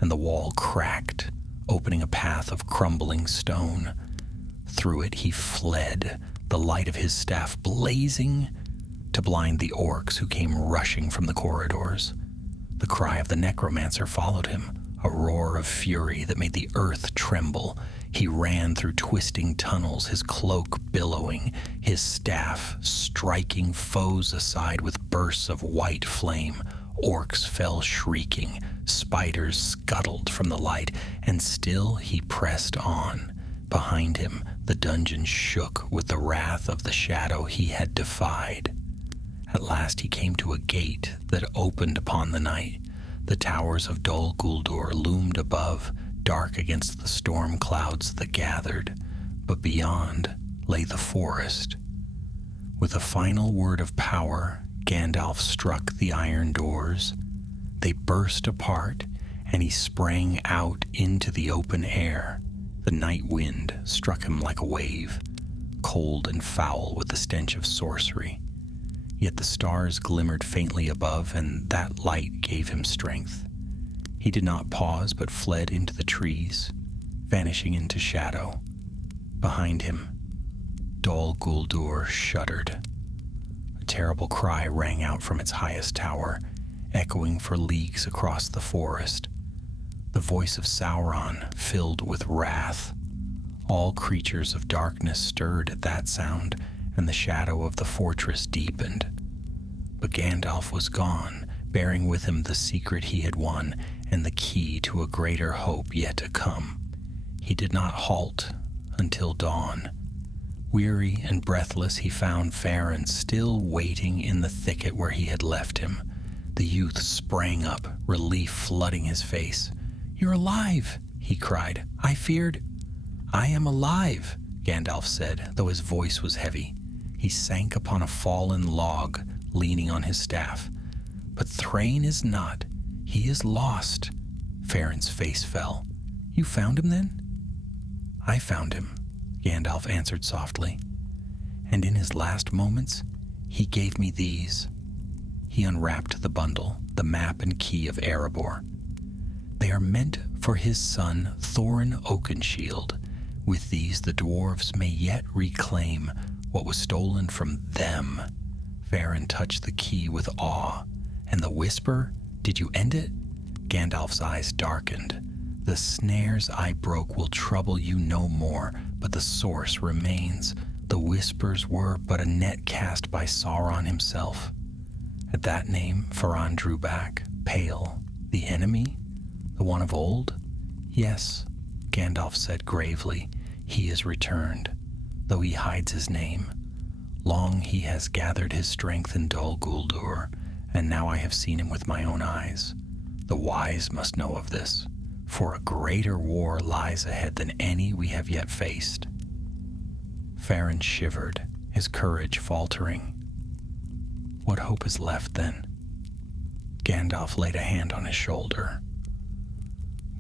and the wall cracked, opening a path of crumbling stone. Through it he fled, the light of his staff blazing to blind the orcs who came rushing from the corridors. The cry of the necromancer followed him, a roar of fury that made the earth tremble. He ran through twisting tunnels, his cloak billowing, his staff striking foes aside with bursts of white flame. Orcs fell shrieking, spiders scuttled from the light, and still he pressed on. Behind him, the dungeon shook with the wrath of the shadow he had defied. At last he came to a gate that opened upon the night. The towers of Dol Guldur loomed above, dark against the storm clouds that gathered, but beyond lay the forest. With a final word of power, Gandalf struck the iron doors. They burst apart, and he sprang out into the open air. The night wind struck him like a wave, cold and foul with the stench of sorcery. Yet the stars glimmered faintly above, and that light gave him strength. He did not pause, but fled into the trees, vanishing into shadow. Behind him, Dol Guldur shuddered. A terrible cry rang out from its highest tower, echoing for leagues across the forest. The voice of Sauron filled with wrath. All creatures of darkness stirred at that sound, and the shadow of the fortress deepened. But Gandalf was gone, bearing with him the secret he had won and the key to a greater hope yet to come. He did not halt until dawn. Weary and breathless, he found Farin still waiting in the thicket where he had left him. The youth sprang up, relief flooding his face. "You're alive!" he cried. "I feared—" "I am alive," Gandalf said, though his voice was heavy. He sank upon a fallen log, leaning on his staff. "But Thrain is not. He is lost." Farin's face fell. "You found him, then?" "I found him," Gandalf answered softly. "And in his last moments, he gave me these." He unwrapped the bundle, the map and key of Erebor. "They are meant for his son, Thorin Oakenshield. With these, the dwarves may yet reclaim what was stolen from them." Farin touched the key with awe. "And the whisper? Did you end it?" Gandalf's eyes darkened. "The snares I broke will trouble you no more, but the source remains. The whispers were but a net cast by Sauron himself." At that name, Faran drew back, pale. "The enemy? The one of old?" "Yes," Gandalf said gravely. "He is returned, though he hides his name. Long he has gathered his strength in Dol Guldur, and now I have seen him with my own eyes. The wise must know of this, for a greater war lies ahead than any we have yet faced." Farin shivered, his courage faltering. "What hope is left, then?" Gandalf laid a hand on his shoulder.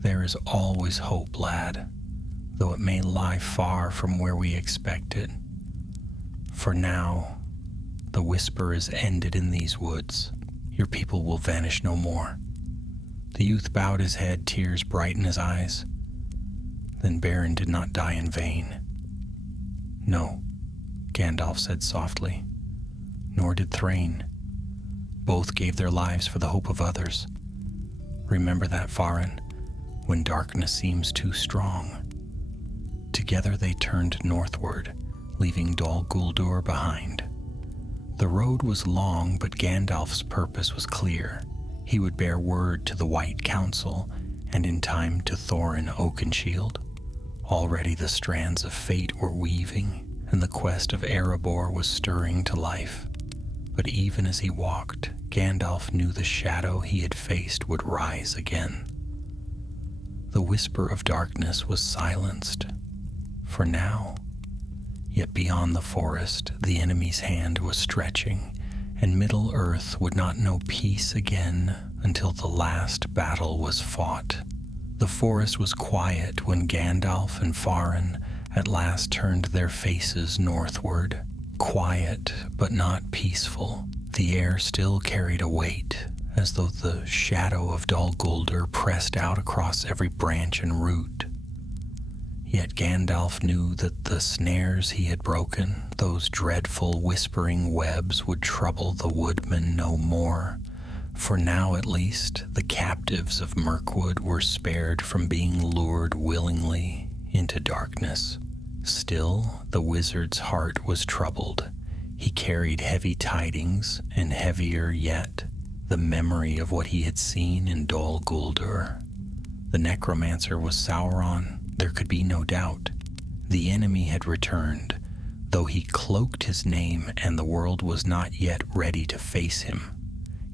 "There is always hope, lad, though it may lie far from where we expect it. For now, the whisper is ended in these woods. Your people will vanish no more." The youth bowed his head, tears bright in his eyes. "Then Beren did not die in vain." "No," Gandalf said softly. "Nor did Thrain. Both gave their lives for the hope of others. Remember that, Farin, when darkness seems too strong." Together they turned northward, leaving Dol Guldur behind. The road was long, but Gandalf's purpose was clear. He would bear word to the White Council, and in time to Thorin Oakenshield. Already the strands of fate were weaving, and the quest of Erebor was stirring to life. But even as he walked, Gandalf knew the shadow he had faced would rise again. The whisper of darkness was silenced, for now. Yet beyond the forest, the enemy's hand was stretching, and Middle-earth would not know peace again until the last battle was fought. The forest was quiet when Gandalf and Farin at last turned their faces northward. Quiet, but not peaceful. The air still carried a weight, as though the shadow of Dol Guldur pressed out across every branch and root. Yet Gandalf knew that the snares he had broken, those dreadful whispering webs, would trouble the woodmen no more. For now, at least, the captives of Mirkwood were spared from being lured willingly into darkness. Still, the wizard's heart was troubled. He carried heavy tidings, and heavier yet, the memory of what he had seen in Dol Guldur. The necromancer was Sauron, there could be no doubt. The enemy had returned, though he cloaked his name and the world was not yet ready to face him.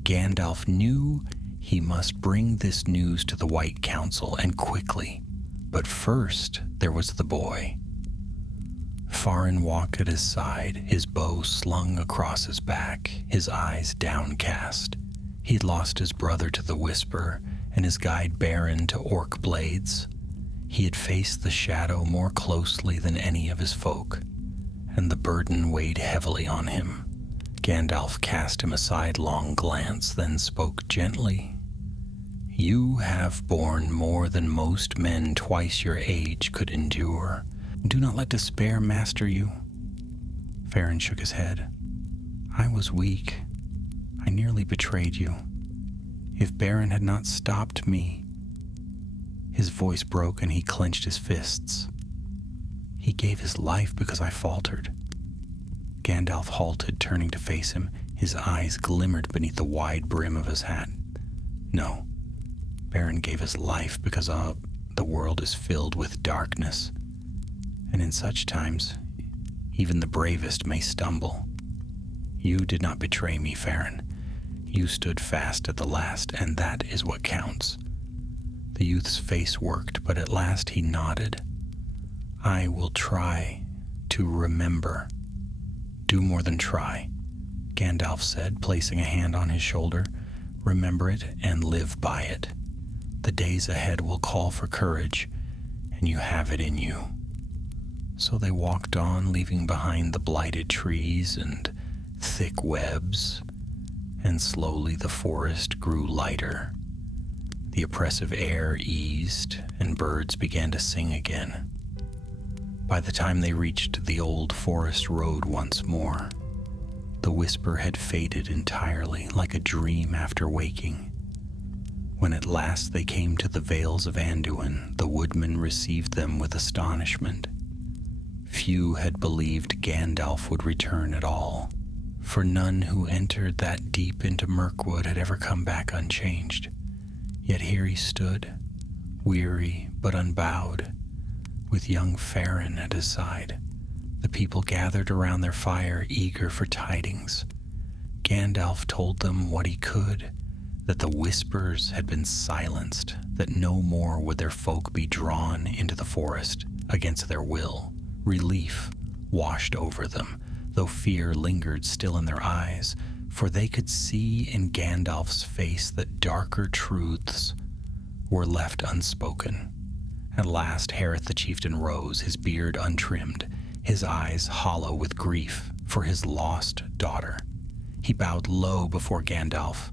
Gandalf knew he must bring this news to the White Council, and quickly. But first, there was the boy. Farin walked at his side, his bow slung across his back, his eyes downcast. He'd lost his brother to the Whisper, and his guide Beren to orc blades. He had faced the shadow more closely than any of his folk, and the burden weighed heavily on him. Gandalf cast him a sidelong glance, then spoke gently. "You have borne more than most men twice your age could endure. Do not let despair master you." Farin shook his head. "I was weak. I nearly betrayed you. If Beren had not stopped me..." His voice broke and he clenched his fists. He gave his life because I faltered. Gandalf halted, turning to face him. His eyes glimmered beneath the wide brim of his hat. No, Beren gave his life because the world is filled with darkness. And in such times, even the bravest may stumble. You did not betray me, Farron. You stood fast at the last, and that is what counts. The youth's face worked, but at last he nodded. I will try to remember. Do more than try, Gandalf said, placing a hand on his shoulder. Remember it and live by it. The days ahead will call for courage, and you have it in you. So they walked on, leaving behind the blighted trees and thick webs, and slowly the forest grew lighter. The oppressive air eased, and birds began to sing again. By the time they reached the old forest road once more, the whisper had faded entirely, like a dream after waking. When at last they came to the Vales of Anduin, the woodmen received them with astonishment. Few had believed Gandalf would return at all, for none who entered that deep into Mirkwood had ever come back unchanged. Yet here he stood, weary but unbowed, with young Farron at his side. The people gathered around their fire, eager for tidings. Gandalf told them what he could, that the whispers had been silenced, that no more would their folk be drawn into the forest against their will. Relief washed over them, though fear lingered still in their eyes, for they could see in Gandalf's face that darker truths were left unspoken. At last Harith the chieftain rose, his beard untrimmed, his eyes hollow with grief for his lost daughter. He bowed low before Gandalf.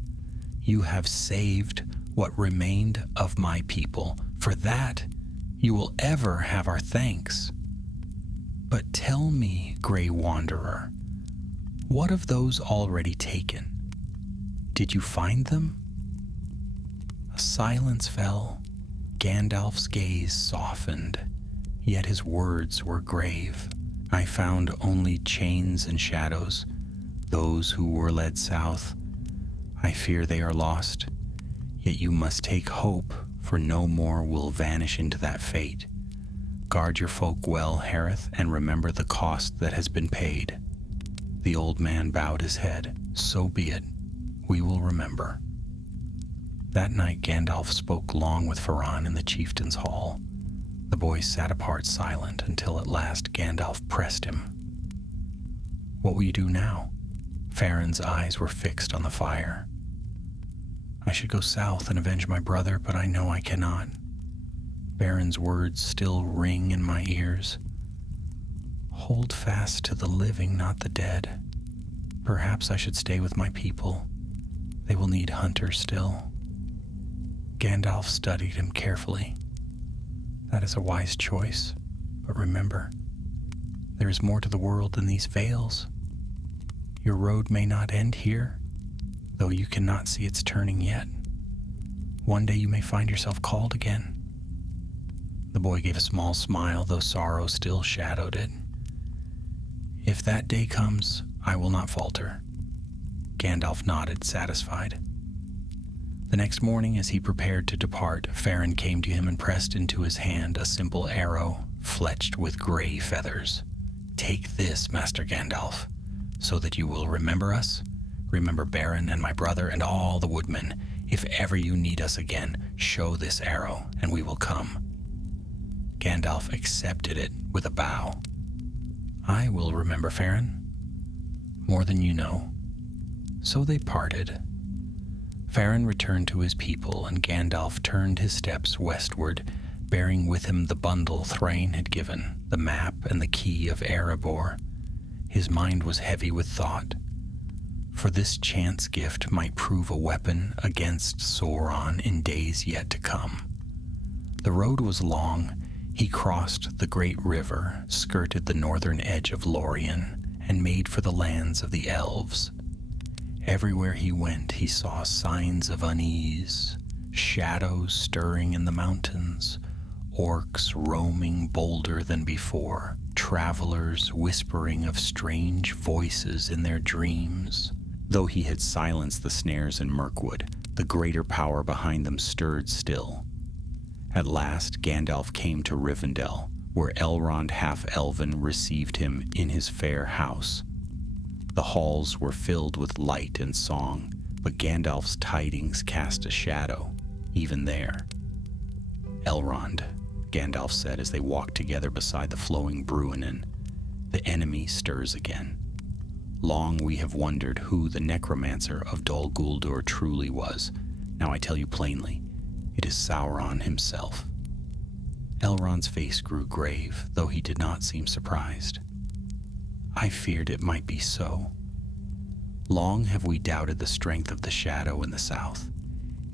You have saved what remained of my people. For that you will ever have our thanks. But tell me, Grey Wanderer, what of those already taken? Did you find them? A silence fell. Gandalf's gaze softened, yet his words were grave. I found only chains and shadows, those who were led south. I fear they are lost, yet you must take hope, for no more will vanish into that fate. Guard your folk well, Harith, and remember the cost that has been paid. The old man bowed his head. So be it. We will remember. That night Gandalf spoke long with Faran in the chieftain's hall. The boys sat apart silent until at last Gandalf pressed him. What will you do now? Farron's eyes were fixed on the fire. I should go south and avenge my brother, but I know I cannot. Beren's words still ring in my ears. Hold fast to the living, not the dead. Perhaps I should stay with my people. They will need hunters still. Gandalf studied him carefully. That is a wise choice, but remember, there is more to the world than these vales. Your road may not end here, though you cannot see its turning yet. One day you may find yourself called again. The boy gave a small smile, though sorrow still shadowed it. If that day comes, I will not falter. Gandalf nodded, satisfied. The next morning, as he prepared to depart, Farron came to him and pressed into his hand a simple arrow fletched with gray feathers. Take this, Master Gandalf, so that you will remember us, remember Beren and my brother and all the woodmen. If ever you need us again, show this arrow, and we will come. Gandalf accepted it with a bow. I will remember, Farron, more than you know. So they parted. Farron returned to his people, and Gandalf turned his steps westward, bearing with him the bundle Thrain had given, the map and the key of Erebor. His mind was heavy with thought, for this chance gift might prove a weapon against Sauron in days yet to come. The road was long. He crossed the great river, skirted the northern edge of Lorien, and made for the lands of the elves. Everywhere he went, he saw signs of unease, shadows stirring in the mountains, orcs roaming bolder than before, travelers whispering of strange voices in their dreams. Though he had silenced the snares in Mirkwood, the greater power behind them stirred still. At last Gandalf came to Rivendell, where Elrond half-elven received him in his fair house. The halls were filled with light and song, but Gandalf's tidings cast a shadow, even there. "Elrond," Gandalf said as they walked together beside the flowing Bruinen, "the enemy stirs again. Long we have wondered who the necromancer of Dol Guldur truly was. Now I tell you plainly, it is Sauron himself." Elrond's face grew grave, though he did not seem surprised. "I feared it might be so. Long have we doubted the strength of the shadow in the south.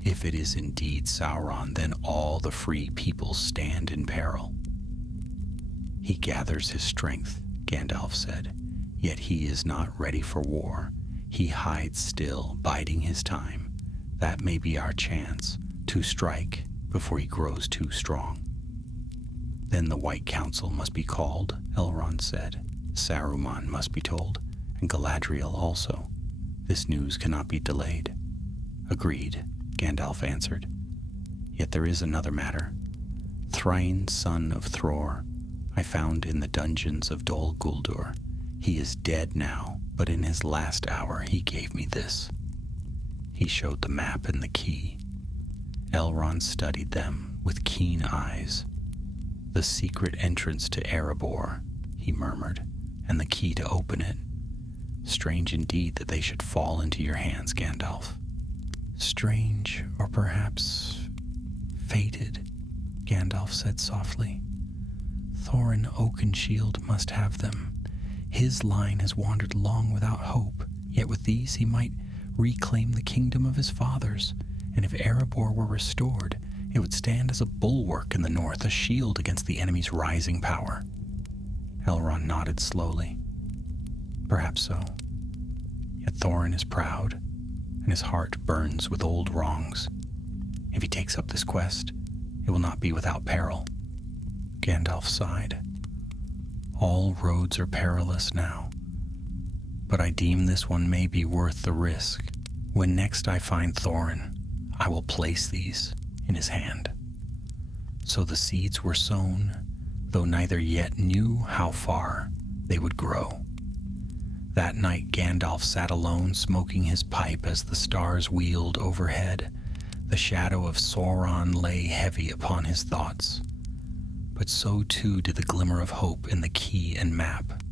If it is indeed Sauron, then all the free peoples stand in peril." "He gathers his strength," Gandalf said, "yet he is not ready for war. He hides still, biding his time. That may be our chance, to strike before he grows too strong." "Then the White Council must be called," Elrond said. "Saruman must be told, and Galadriel also. This news cannot be delayed." "Agreed," Gandalf answered. "Yet there is another matter. Thrain, son of Thror, I found in the dungeons of Dol Guldur. He is dead now, but in his last hour he gave me this." He showed the map and the key. Elrond studied them with keen eyes. "The secret entrance to Erebor," he murmured, "and the key to open it. Strange indeed that they should fall into your hands, Gandalf." "Strange, or perhaps fated," Gandalf said softly. "Thorin Oakenshield must have them. His line has wandered long without hope, yet with these he might reclaim the kingdom of his fathers, and if Erebor were restored, it would stand as a bulwark in the north, a shield against the enemy's rising power." Elrond nodded slowly. "Perhaps so. Yet Thorin is proud, and his heart burns with old wrongs. If he takes up this quest, it will not be without peril." Gandalf sighed. "All roads are perilous now, but I deem this one may be worth the risk. When next I find Thorin, I will place these in his hand." So the seeds were sown, though neither yet knew how far they would grow. That night Gandalf sat alone, smoking his pipe as the stars wheeled overhead. The shadow of Sauron lay heavy upon his thoughts. But so too did the glimmer of hope in the key and map.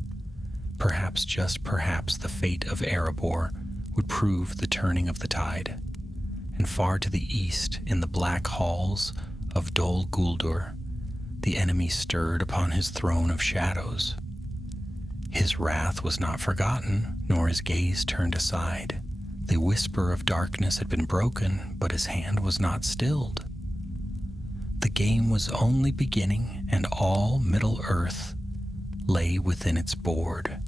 Perhaps, just perhaps, the fate of Erebor would prove the turning of the tide. And far to the east, in the black halls of Dol Guldur, the enemy stirred upon his throne of shadows. His wrath was not forgotten, nor his gaze turned aside. The whisper of darkness had been broken, but his hand was not stilled. The game was only beginning, and all Middle-earth lay within its board.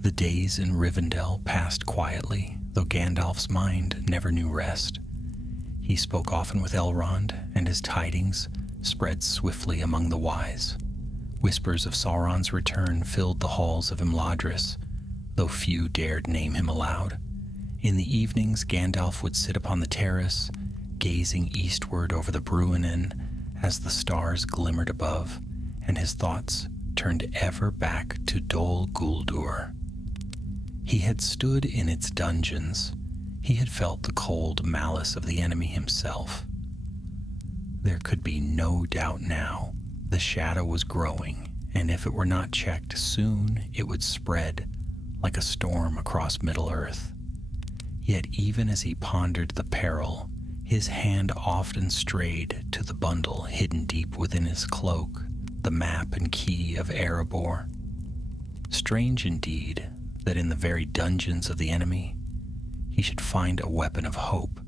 The days in Rivendell passed quietly, though Gandalf's mind never knew rest. He spoke often with Elrond, and his tidings spread swiftly among the wise. Whispers of Sauron's return filled the halls of Imladris, though few dared name him aloud. In the evenings, Gandalf would sit upon the terrace, gazing eastward over the Bruinen as the stars glimmered above, and his thoughts turned ever back to Dol Guldur. He had stood in its dungeons. He had felt the cold malice of the enemy himself. There could be no doubt now. The shadow was growing, and if it were not checked, soon it would spread like a storm across Middle-earth. Yet even as he pondered the peril, his hand often strayed to the bundle hidden deep within his cloak, the map and key of Erebor. Strange indeed that in the very dungeons of the enemy, he should find a weapon of hope.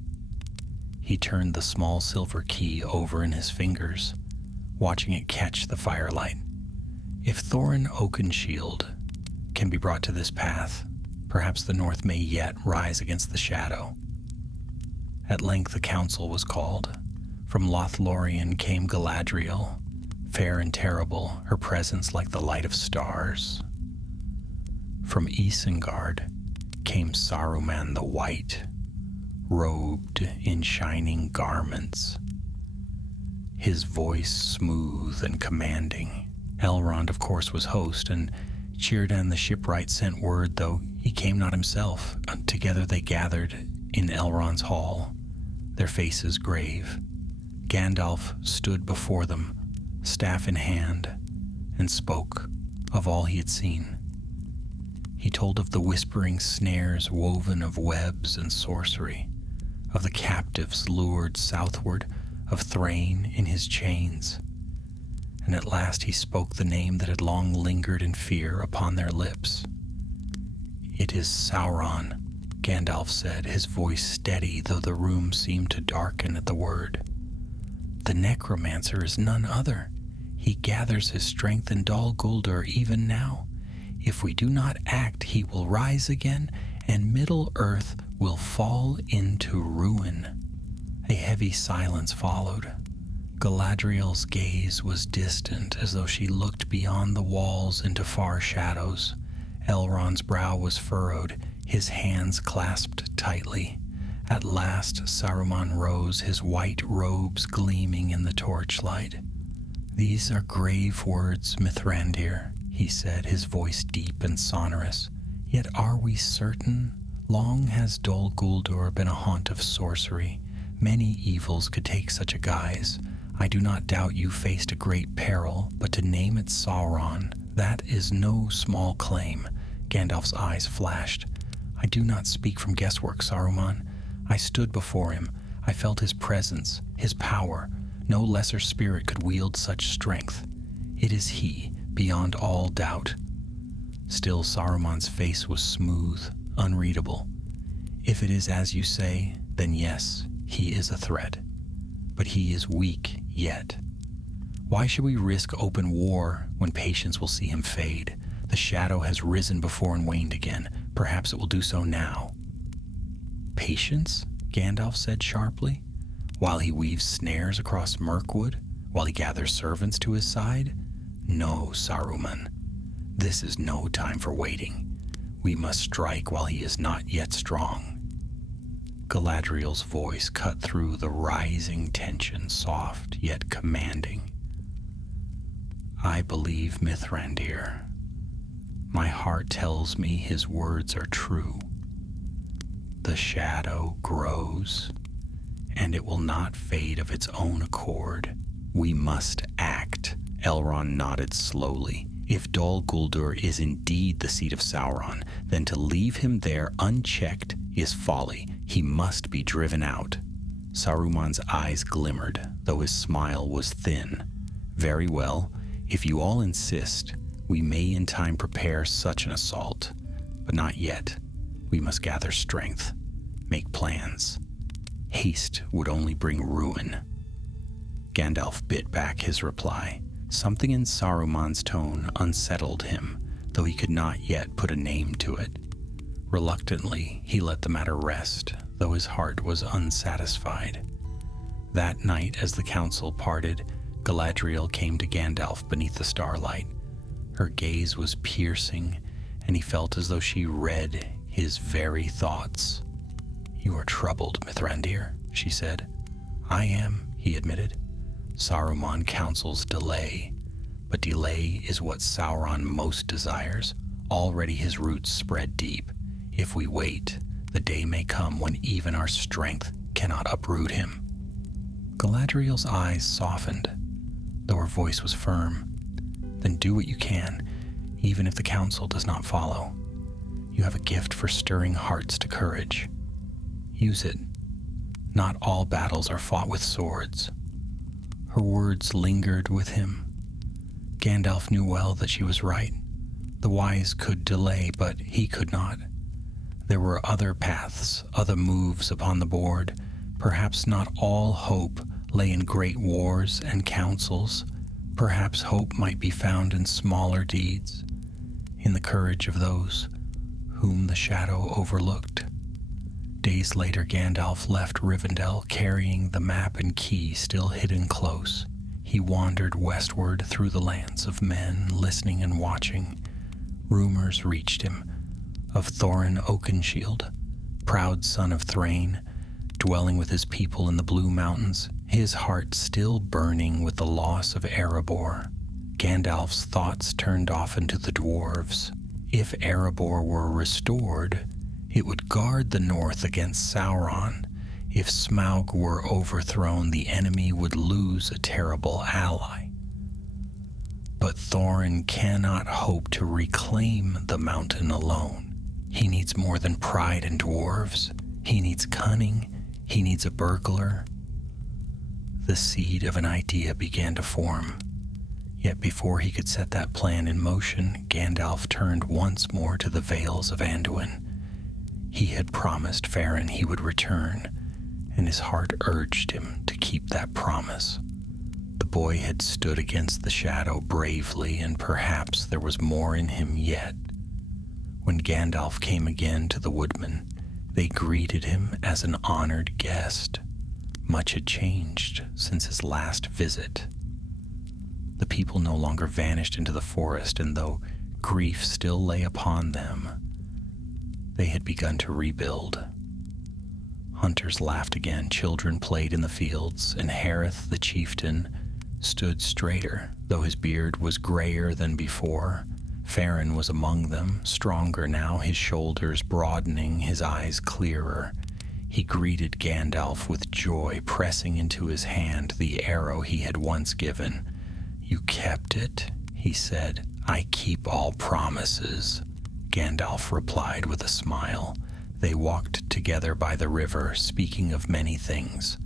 He turned the small silver key over in his fingers, watching it catch the firelight. If Thorin Oakenshield can be brought to this path, perhaps the North may yet rise against the shadow. At length a council was called, From Lothlorien came Galadriel, fair and terrible, her presence like the light of stars. From Isengard came Saruman the White, robed in shining garments, his voice smooth and commanding. Elrond, of course, was host, and Círdan the shipwright sent word, though he came not himself. Together they gathered in Elrond's hall, their faces grave. Gandalf stood before them, staff in hand, and spoke of all he had seen. He told of the whispering snares woven of webs and sorcery, of the captives lured southward, of Thrain in his chains. And at last he spoke the name that had long lingered in fear upon their lips. "It is Sauron," Gandalf said, his voice steady, though the room seemed to darken at the word. "The necromancer is none other. He gathers his strength in Dol Guldur even now. If we do not act, he will rise again, and Middle-earth will fall into ruin." A heavy silence followed. Galadriel's gaze was distant, as though she looked beyond the walls into far shadows. Elrond's brow was furrowed, his hands clasped tightly. At last Saruman rose, his white robes gleaming in the torchlight. "These are grave words, Mithrandir," he said, his voice deep and sonorous. "Yet are we certain? Long has Dol Guldur been a haunt of sorcery. Many evils could take such a guise. I do not doubt you faced a great peril, but to name it Sauron, that is no small claim." Gandalf's eyes flashed. "I do not speak from guesswork, Saruman. I stood before him. I felt his presence, his power. No lesser spirit could wield such strength. It is he, beyond all doubt." Still Saruman's face was smooth, unreadable. "If it is as you say, then yes, he is a threat. But he is weak yet. Why should we risk open war when patience will see him fade? The shadow has risen before and waned again. Perhaps it will do so now." "Patience?" Gandalf said sharply. "While he weaves snares across Mirkwood? While he gathers servants to his side? No, Saruman. This is no time for waiting. We must strike while he is not yet strong." Galadriel's voice cut through the rising tension, soft yet commanding. "I believe Mithrandir. My heart tells me his words are true. The shadow grows, and it will not fade of its own accord. We must act." Elrond nodded slowly. "If Dol Guldur is indeed the seat of Sauron, then to leave him there unchecked is folly. He must be driven out." Saruman's eyes glimmered, though his smile was thin. "Very well. If you all insist, we may in time prepare such an assault. But not yet. We must gather strength, make plans. Haste would only bring ruin." Gandalf bit back his reply. Something in Saruman's tone unsettled him, though he could not yet put a name to it. Reluctantly, he let the matter rest, though his heart was unsatisfied. That night, as the council parted, Galadriel came to Gandalf beneath the starlight. Her gaze was piercing, and he felt as though she read his very thoughts. "You are troubled, Mithrandir," she said. "I am," he admitted. "Saruman counsels delay, but delay is what Sauron most desires. Already his roots spread deep. If we wait, the day may come when even our strength cannot uproot him." Galadriel's eyes softened, though her voice was firm. "Then do what you can, even if the council does not follow. You have a gift for stirring hearts to courage. Use it. Not all battles are fought with swords." Her words lingered with him. Gandalf knew well that she was right. The wise could delay, but he could not. There were other paths, other moves upon the board. Perhaps not all hope lay in great wars and councils. Perhaps hope might be found in smaller deeds, in the courage of those whom the shadow overlooked. Days later, Gandalf left Rivendell carrying the map and key still hidden close. He wandered westward through the lands of men, listening and watching. Rumors reached him of Thorin Oakenshield, proud son of Thrain, dwelling with his people in the Blue Mountains, his heart still burning with the loss of Erebor. Gandalf's thoughts turned often to the dwarves. If Erebor were restored, it would guard the north against Sauron. If Smaug were overthrown, the enemy would lose a terrible ally. But Thorin cannot hope to reclaim the mountain alone. He needs more than pride in dwarves. He needs cunning. He needs a burglar. The seed of an idea began to form. Yet before he could set that plan in motion, Gandalf turned once more to the Vales of Anduin. He had promised Farin he would return, and his heart urged him to keep that promise. The boy had stood against the shadow bravely, and perhaps there was more in him yet. When Gandalf came again to the woodmen, they greeted him as an honored guest. Much had changed since his last visit. The people no longer vanished into the forest, and though grief still lay upon them, they had begun to rebuild. Hunters laughed again, children played in the fields, and Harith the chieftain stood straighter, though his beard was grayer than before. Farin was among them, stronger now, his shoulders broadening, his eyes clearer. He greeted Gandalf with joy, pressing into his hand the arrow he had once given. "You kept it," he said. "I keep all promises." Gandalf replied with a smile. They walked together by the river, speaking of many things.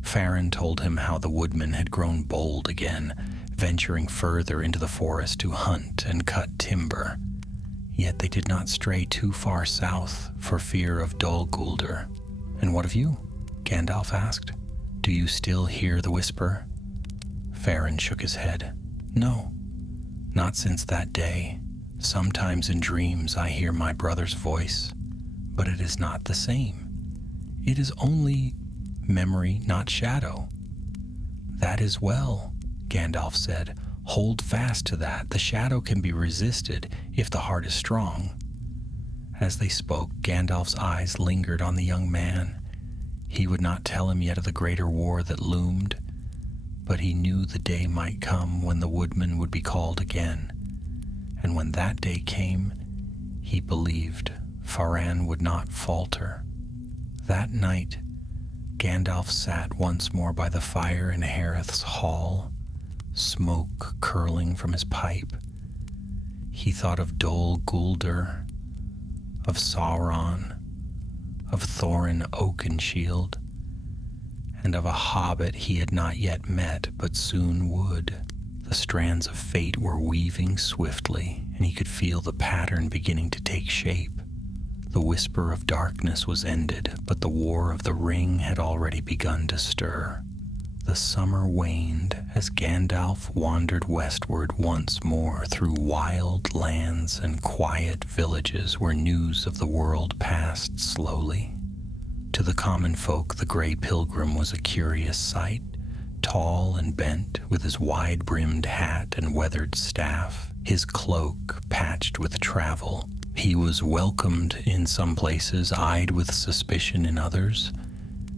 Farin told him how the woodmen had grown bold again, venturing further into the forest to hunt and cut timber. Yet they did not stray too far south for fear of Dol Guldur. "And what of you?" Gandalf asked. "Do you still hear the whisper?" Farin shook his head. "No, not since that day. Sometimes in dreams I hear my brother's voice, but it is not the same. It is only memory, not shadow." "That is well," Gandalf said. "Hold fast to that. The shadow can be resisted if the heart is strong." As they spoke, Gandalf's eyes lingered on the young man. He would not tell him yet of the greater war that loomed, but he knew the day might come when the woodman would be called again. And when that day came, he believed Faran would not falter. That night, Gandalf sat once more by the fire in Harith's hall, smoke curling from his pipe. He thought of Dol Guldur, of Sauron, of Thorin Oakenshield, and of a hobbit he had not yet met but soon would. The strands of fate were weaving swiftly, and he could feel the pattern beginning to take shape. The whisper of darkness was ended, but the war of the ring had already begun to stir. The summer waned as Gandalf wandered westward once more through wild lands and quiet villages where news of the world passed slowly. To the common folk, the gray pilgrim was a curious sight. Tall and bent, with his wide-brimmed hat and weathered staff, his cloak patched with travel, he was welcomed in some places, eyed with suspicion in others.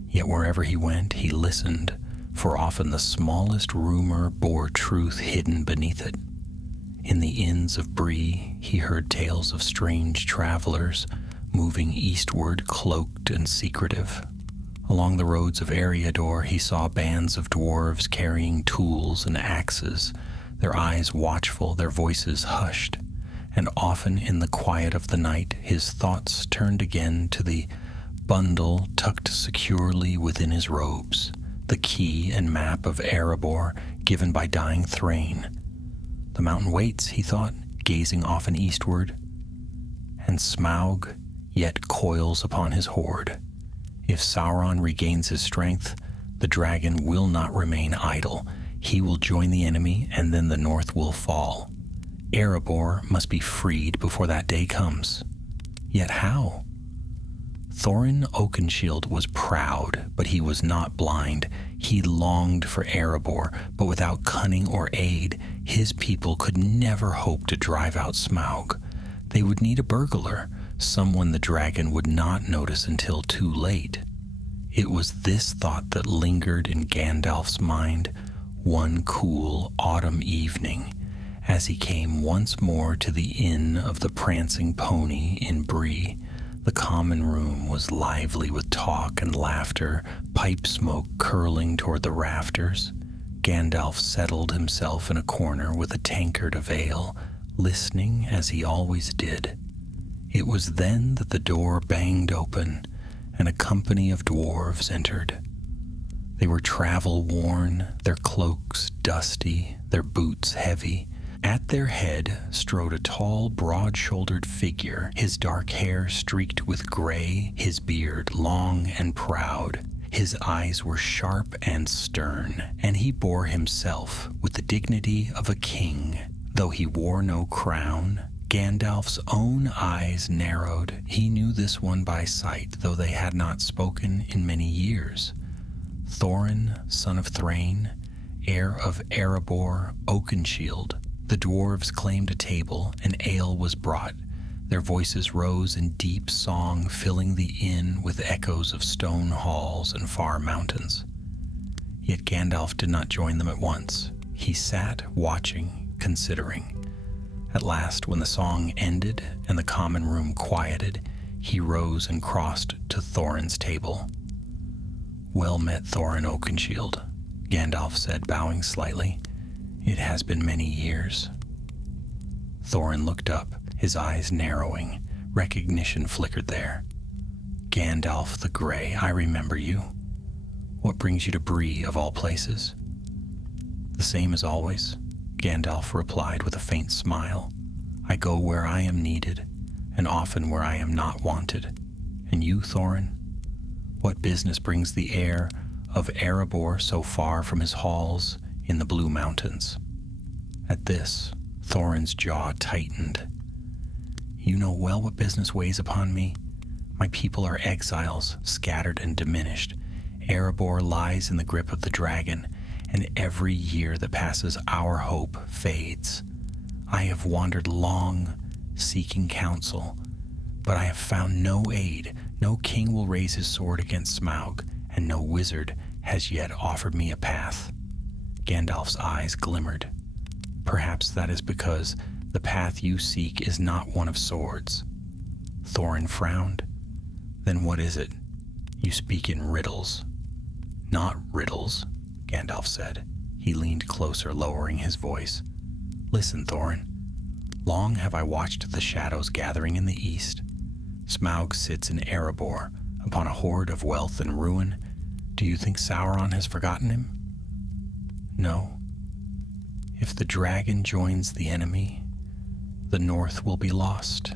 Yet wherever he went, he listened, for often the smallest rumor bore truth hidden beneath it. In the inns of Bree, he heard tales of strange travelers moving eastward, cloaked and secretive. Along the roads of Eriador, he saw bands of dwarves carrying tools and axes, their eyes watchful, their voices hushed. And often in the quiet of the night, his thoughts turned again to the bundle tucked securely within his robes, the key and map of Erebor given by dying Thrain. The mountain waits, he thought, gazing often eastward, and Smaug yet coils upon his hoard. If Sauron regains his strength, the dragon will not remain idle. He will join the enemy, and then the north will fall. Erebor must be freed before that day comes. Yet how? Thorin Oakenshield was proud, but he was not blind. He longed for Erebor, but without cunning or aid, his people could never hope to drive out Smaug. They would need a burglar, someone the dragon would not notice until too late. It was this thought that lingered in Gandalf's mind one cool autumn evening, as he came once more to the Inn of the Prancing Pony in Bree. The common room was lively with talk and laughter, pipe smoke curling toward the rafters. Gandalf settled himself in a corner with a tankard of ale, listening as he always did. It was then that the door banged open, and a company of dwarves entered. They were travel-worn, their cloaks dusty, their boots heavy. At their head strode a tall, broad-shouldered figure, his dark hair streaked with gray, his beard long and proud. His eyes were sharp and stern, and he bore himself with the dignity of a king. Though he wore no crown, Gandalf's own eyes narrowed. He knew this one by sight, though they had not spoken in many years. Thorin, son of Thrain, heir of Erebor Oakenshield. The dwarves claimed a table, and ale was brought. Their voices rose in deep song, filling the inn with echoes of stone halls and far mountains. Yet Gandalf did not join them at once. He sat, watching, considering. At last, when the song ended and the common room quieted, he rose and crossed to Thorin's table. "Well met, Thorin Oakenshield," Gandalf said, bowing slightly. "It has been many years." Thorin looked up, his eyes narrowing. Recognition flickered there. "Gandalf the Grey, I remember you. What brings you to Bree, of all places?" "The same as always," Gandalf replied with a faint smile. "I go where I am needed, and often where I am not wanted. And you, Thorin? What business brings the heir of Erebor so far from his halls in the Blue Mountains?" At this, Thorin's jaw tightened. "You know well what business weighs upon me. My people are exiles, scattered and diminished. Erebor lies in the grip of the dragon, and every year that passes our hope fades. I have wandered long, seeking counsel, but I have found no aid. No king will raise his sword against Smaug, and no wizard has yet offered me a path." Gandalf's eyes glimmered. "Perhaps that is because the path you seek is not one of swords." Thorin frowned. "Then what is it? You speak in riddles." "Not riddles," Gandalf said. He leaned closer, lowering his voice. "Listen, Thorin. Long have I watched the shadows gathering in the east. Smaug sits in Erebor, upon a hoard of wealth and ruin. Do you think Sauron has forgotten him? No. If the dragon joins the enemy, the north will be lost.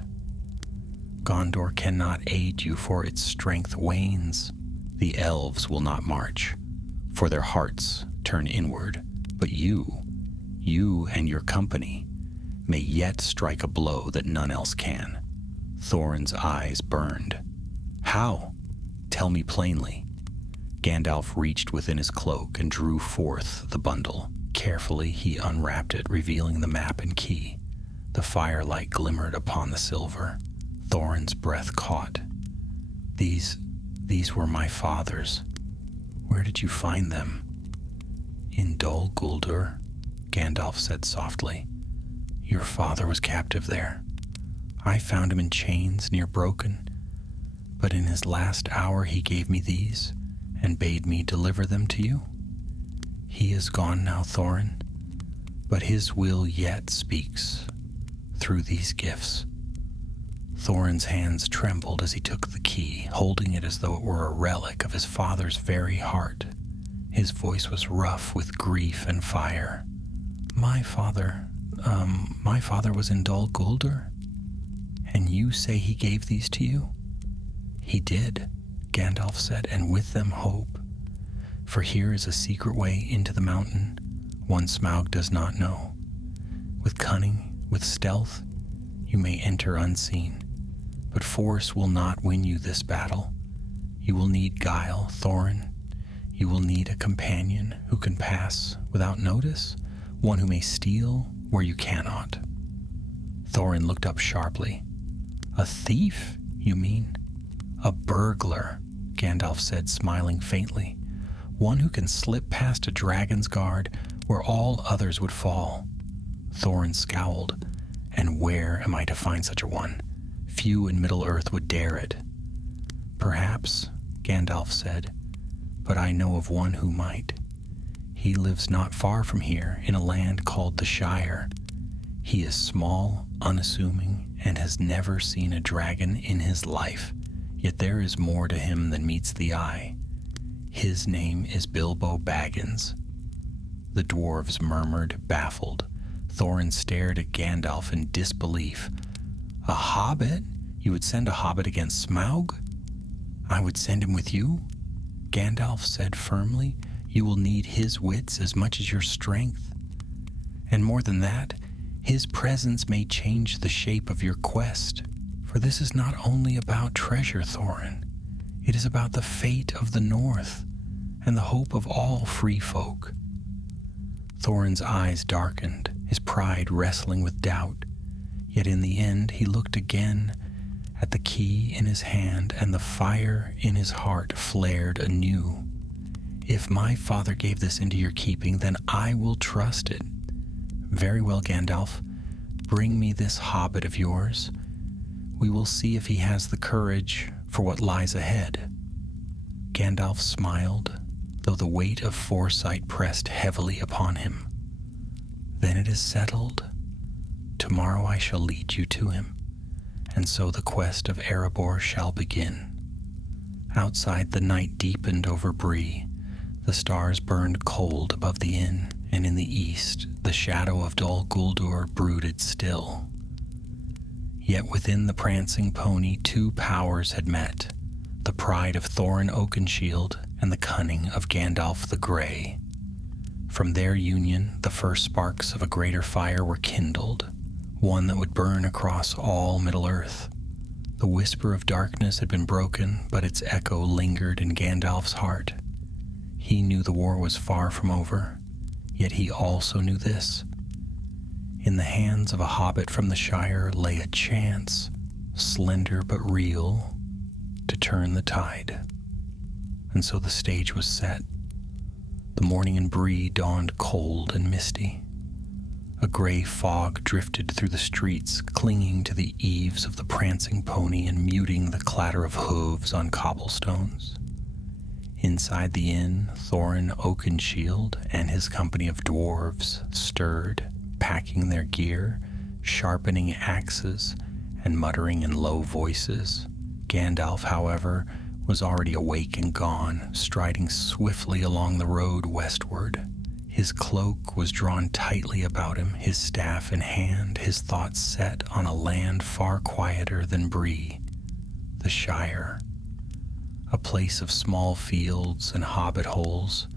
Gondor cannot aid you, for its strength wanes. The elves will not march, for their hearts turn inward. But you and your company, may yet strike a blow that none else can." Thorin's eyes burned. "How? Tell me plainly." Gandalf reached within his cloak and drew forth the bundle. Carefully he unwrapped it, revealing the map and key. The firelight glimmered upon the silver. Thorin's breath caught. These were my father's. Where did you find them?" "In Dol Guldur," Gandalf said softly. "Your father was captive there. I found him in chains near Broken, but in his last hour he gave me these and bade me deliver them to you. He is gone now, Thorin, but his will yet speaks through these gifts." Thorin's hands trembled as he took the key, holding it as though it were a relic of his father's very heart. His voice was rough with grief and fire. My father was in Dol Guldur? And you say he gave these to you?" "He did," Gandalf said, "and with them hope. For here is a secret way into the mountain, one Smaug does not know. With cunning, with stealth, you may enter unseen. But force will not win you this battle. You will need guile, Thorin. You will need a companion who can pass without notice, one who may steal where you cannot. Thorin looked up sharply. A thief, you mean? A burglar, Gandalf said, smiling faintly. One who can slip past a dragon's guard where all others would fall. Thorin scowled. And where am I to find such a one? Few in Middle-earth would dare it. Perhaps, Gandalf said, but I know of one who might. He lives not far from here in a land called the Shire. He is small, unassuming, and has never seen a dragon in his life. Yet there is more to him than meets the eye. His name is Bilbo Baggins. The dwarves murmured, baffled. Thorin stared at Gandalf in disbelief. A hobbit? You would send a hobbit against Smaug? I would send him with you? Gandalf said firmly. You will need his wits as much as your strength. And more than that, his presence may change the shape of your quest. For this is not only about treasure, Thorin. It is about the fate of the North and the hope of all free folk. Thorin's eyes darkened, his pride wrestling with doubt. Yet in the end, he looked again at the key in his hand, and the fire in his heart flared anew. If my father gave this into your keeping, then I will trust it. Very well, Gandalf. Bring me this hobbit of yours. We will see if he has the courage for what lies ahead. Gandalf smiled, though the weight of foresight pressed heavily upon him. Then it is settled. Tomorrow I shall lead you to him, and so the quest of Erebor shall begin. Outside, the night deepened over Bree. The stars burned cold above the inn, and in the east, the shadow of Dol Guldur brooded still. Yet within the prancing pony, two powers had met, the pride of Thorin Oakenshield and the cunning of Gandalf the Grey. From their union, the first sparks of a greater fire were kindled, one that would burn across all Middle-earth. The whisper of darkness had been broken, but its echo lingered in Gandalf's heart. He knew the war was far from over, yet he also knew this. In the hands of a hobbit from the Shire lay a chance, slender but real, to turn the tide. And so the stage was set. The morning in Bree dawned cold and misty. A gray fog drifted through the streets, clinging to the eaves of the prancing pony and muting the clatter of hooves on cobblestones. Inside the inn, Thorin Oakenshield and his company of dwarves stirred, packing their gear, sharpening axes, and muttering in low voices. Gandalf, however, was already awake and gone, striding swiftly along the road westward. His cloak was drawn tightly about him, his staff in hand, his thoughts set on a land far quieter than Bree, the Shire, a place of small fields and hobbit holes,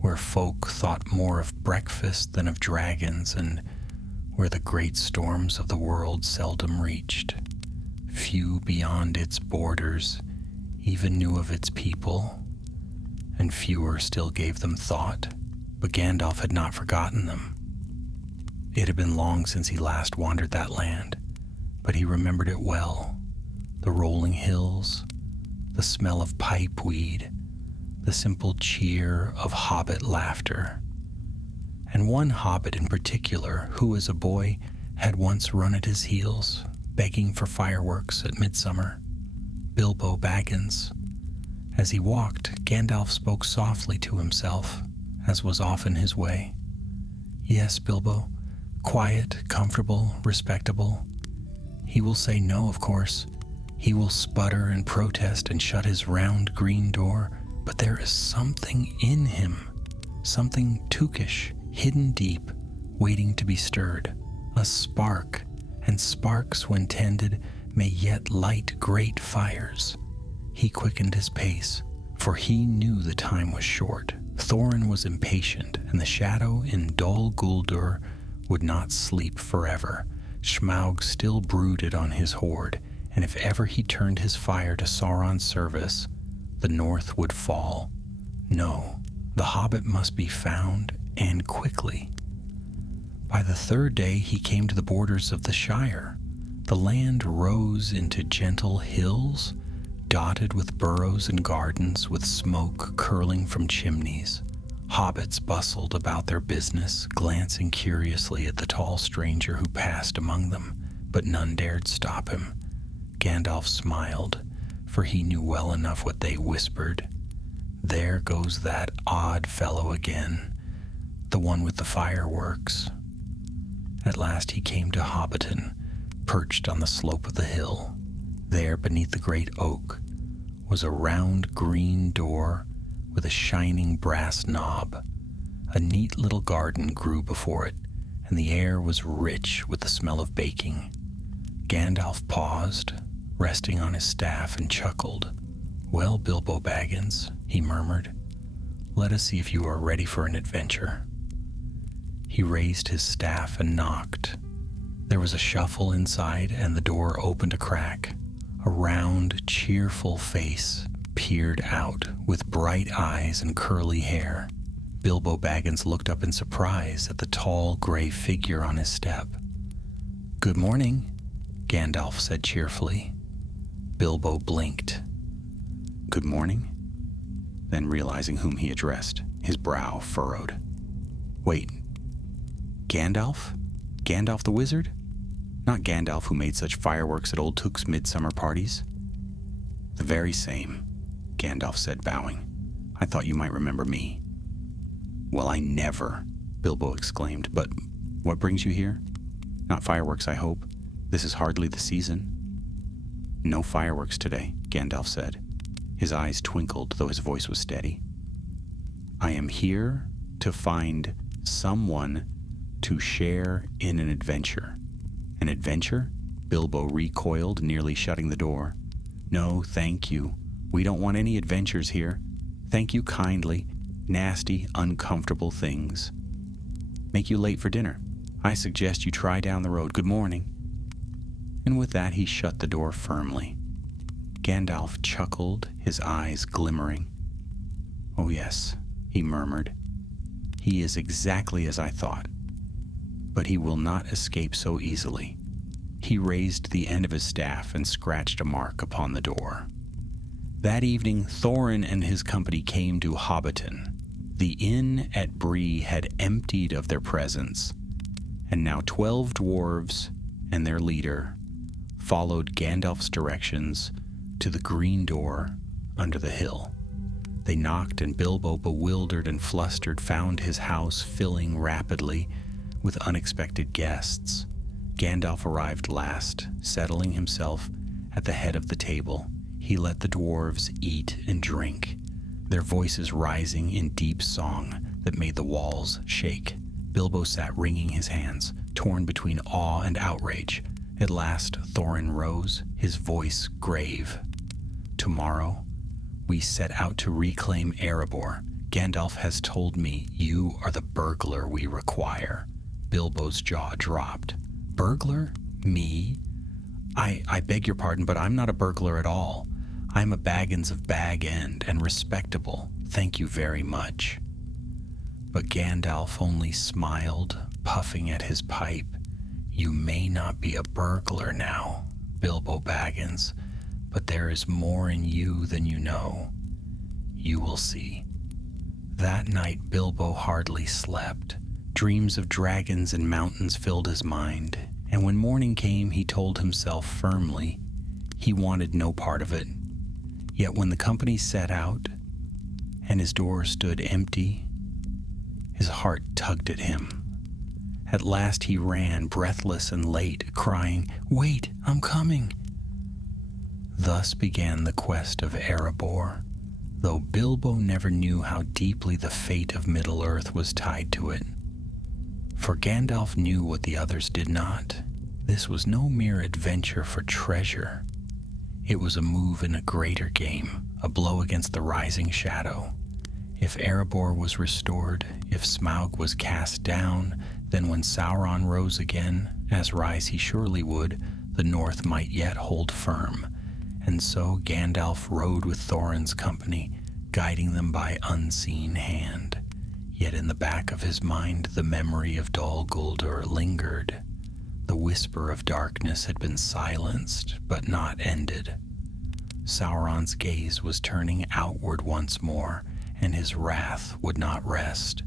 where folk thought more of breakfast than of dragons, and where the great storms of the world seldom reached. Few beyond its borders even knew of its people, and fewer still gave them thought. But Gandalf had not forgotten them. It had been long since he last wandered that land, but he remembered it well. The rolling hills, the smell of pipeweed, the simple cheer of hobbit laughter. And one hobbit in particular, who as a boy had once run at his heels, begging for fireworks at midsummer, Bilbo Baggins. As he walked, Gandalf spoke softly to himself, as was often his way. Yes, Bilbo, quiet, comfortable, respectable. He will say no, of course. He will sputter and protest and shut his round green door, but there is something in him, something tookish, hidden deep, waiting to be stirred, a spark, and sparks, when tended, may yet light great fires. He quickened his pace, for he knew the time was short. Thorin was impatient, and the shadow in Dol Guldur would not sleep forever. Smaug still brooded on his hoard, and if ever he turned his fire to Sauron's service, the north would fall. No, the hobbit must be found, and quickly. By the third day he came to the borders of the Shire. The land rose into gentle hills, dotted with burrows and gardens, with smoke curling from chimneys. Hobbits bustled about their business, glancing curiously at the tall stranger who passed among them, but none dared stop him. Gandalf smiled, for he knew well enough what they whispered. There goes that odd fellow again, the one with the fireworks. At last he came to Hobbiton, perched on the slope of the hill. There, beneath the great oak, was a round green door with a shining brass knob. A neat little garden grew before it, and the air was rich with the smell of baking. Gandalf paused, resting on his staff, and chuckled. "Well, Bilbo Baggins," he murmured, "let us see if you are ready for an adventure." He raised his staff and knocked. There was a shuffle inside, and the door opened a crack. A round, cheerful face peered out, with bright eyes and curly hair. Bilbo Baggins looked up in surprise at the tall, gray figure on his step. "Good morning," Gandalf said cheerfully. Bilbo blinked. "Good morning?" Then, realizing whom he addressed, his brow furrowed. "Wait, Gandalf? Gandalf the wizard? Not Gandalf who made such fireworks at Old Took's midsummer parties?" "The very same," Gandalf said, bowing. "I thought you might remember me." "Well, I never," Bilbo exclaimed. "But what brings you here? Not fireworks, I hope. This is hardly the season." "No fireworks today," Gandalf said. His eyes twinkled, though his voice was steady. "I am here to find someone to share in an adventure." "An adventure?" Bilbo recoiled, nearly shutting the door. "No, thank you. We don't want any adventures here. Thank you kindly. Nasty, uncomfortable things. Make you late for dinner. I suggest you try down the road. Good morning." And with that he shut the door firmly. Gandalf chuckled, his eyes glimmering. "Oh yes," he murmured. "He is exactly as I thought. But he will not escape so easily." He raised the end of his staff and scratched a mark upon the door. That evening, Thorin and his company came to Hobbiton. The inn at Bree had emptied of their presence, and now 12 dwarves and their leader followed Gandalf's directions to the green door under the hill. They knocked, and Bilbo, bewildered and flustered, found his house filling rapidly with unexpected guests. Gandalf arrived last, settling himself at the head of the table. He let the dwarves eat and drink, their voices rising in deep song that made the walls shake. Bilbo sat wringing his hands, torn between awe and outrage. At last Thorin rose, his voice grave. "Tomorrow we set out to reclaim Erebor. Gandalf has told me you are the burglar we require." Bilbo's jaw dropped. "Burglar? Me? I beg your pardon, but I'm not a burglar at all. I'm a Baggins of Bag End, and respectable. Thank you very much." But Gandalf only smiled, puffing at his pipe. "You may not be a burglar now, Bilbo Baggins, but there is more in you than you know. You will see." That night Bilbo hardly slept. Dreams of dragons and mountains filled his mind, and when morning came he told himself firmly he wanted no part of it. Yet when the company set out, and his door stood empty, his heart tugged at him. At last he ran, breathless and late, crying, "Wait, I'm coming!" Thus began the quest of Erebor, though Bilbo never knew how deeply the fate of Middle-earth was tied to it. For Gandalf knew what the others did not. This was no mere adventure for treasure. It was a move in a greater game, a blow against the rising shadow. If Erebor was restored, if Smaug was cast down, then when Sauron rose again, as rise he surely would, the north might yet hold firm, and so Gandalf rode with Thorin's company, guiding them by unseen hand. Yet in the back of his mind the memory of Dol Guldur lingered. The whisper of darkness had been silenced, but not ended. Sauron's gaze was turning outward once more, and his wrath would not rest.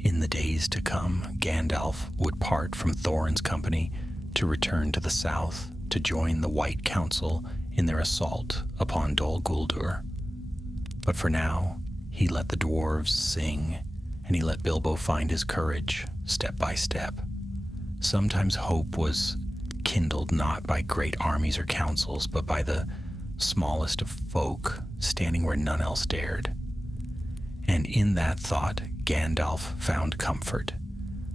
In the days to come, Gandalf would part from Thorin's company to return to the south to join the White Council in their assault upon Dol Guldur. But for now, he let the dwarves sing, and he let Bilbo find his courage, step by step. Sometimes hope was kindled not by great armies or councils, but by the smallest of folk standing where none else dared. And in that thought, Gandalf found comfort.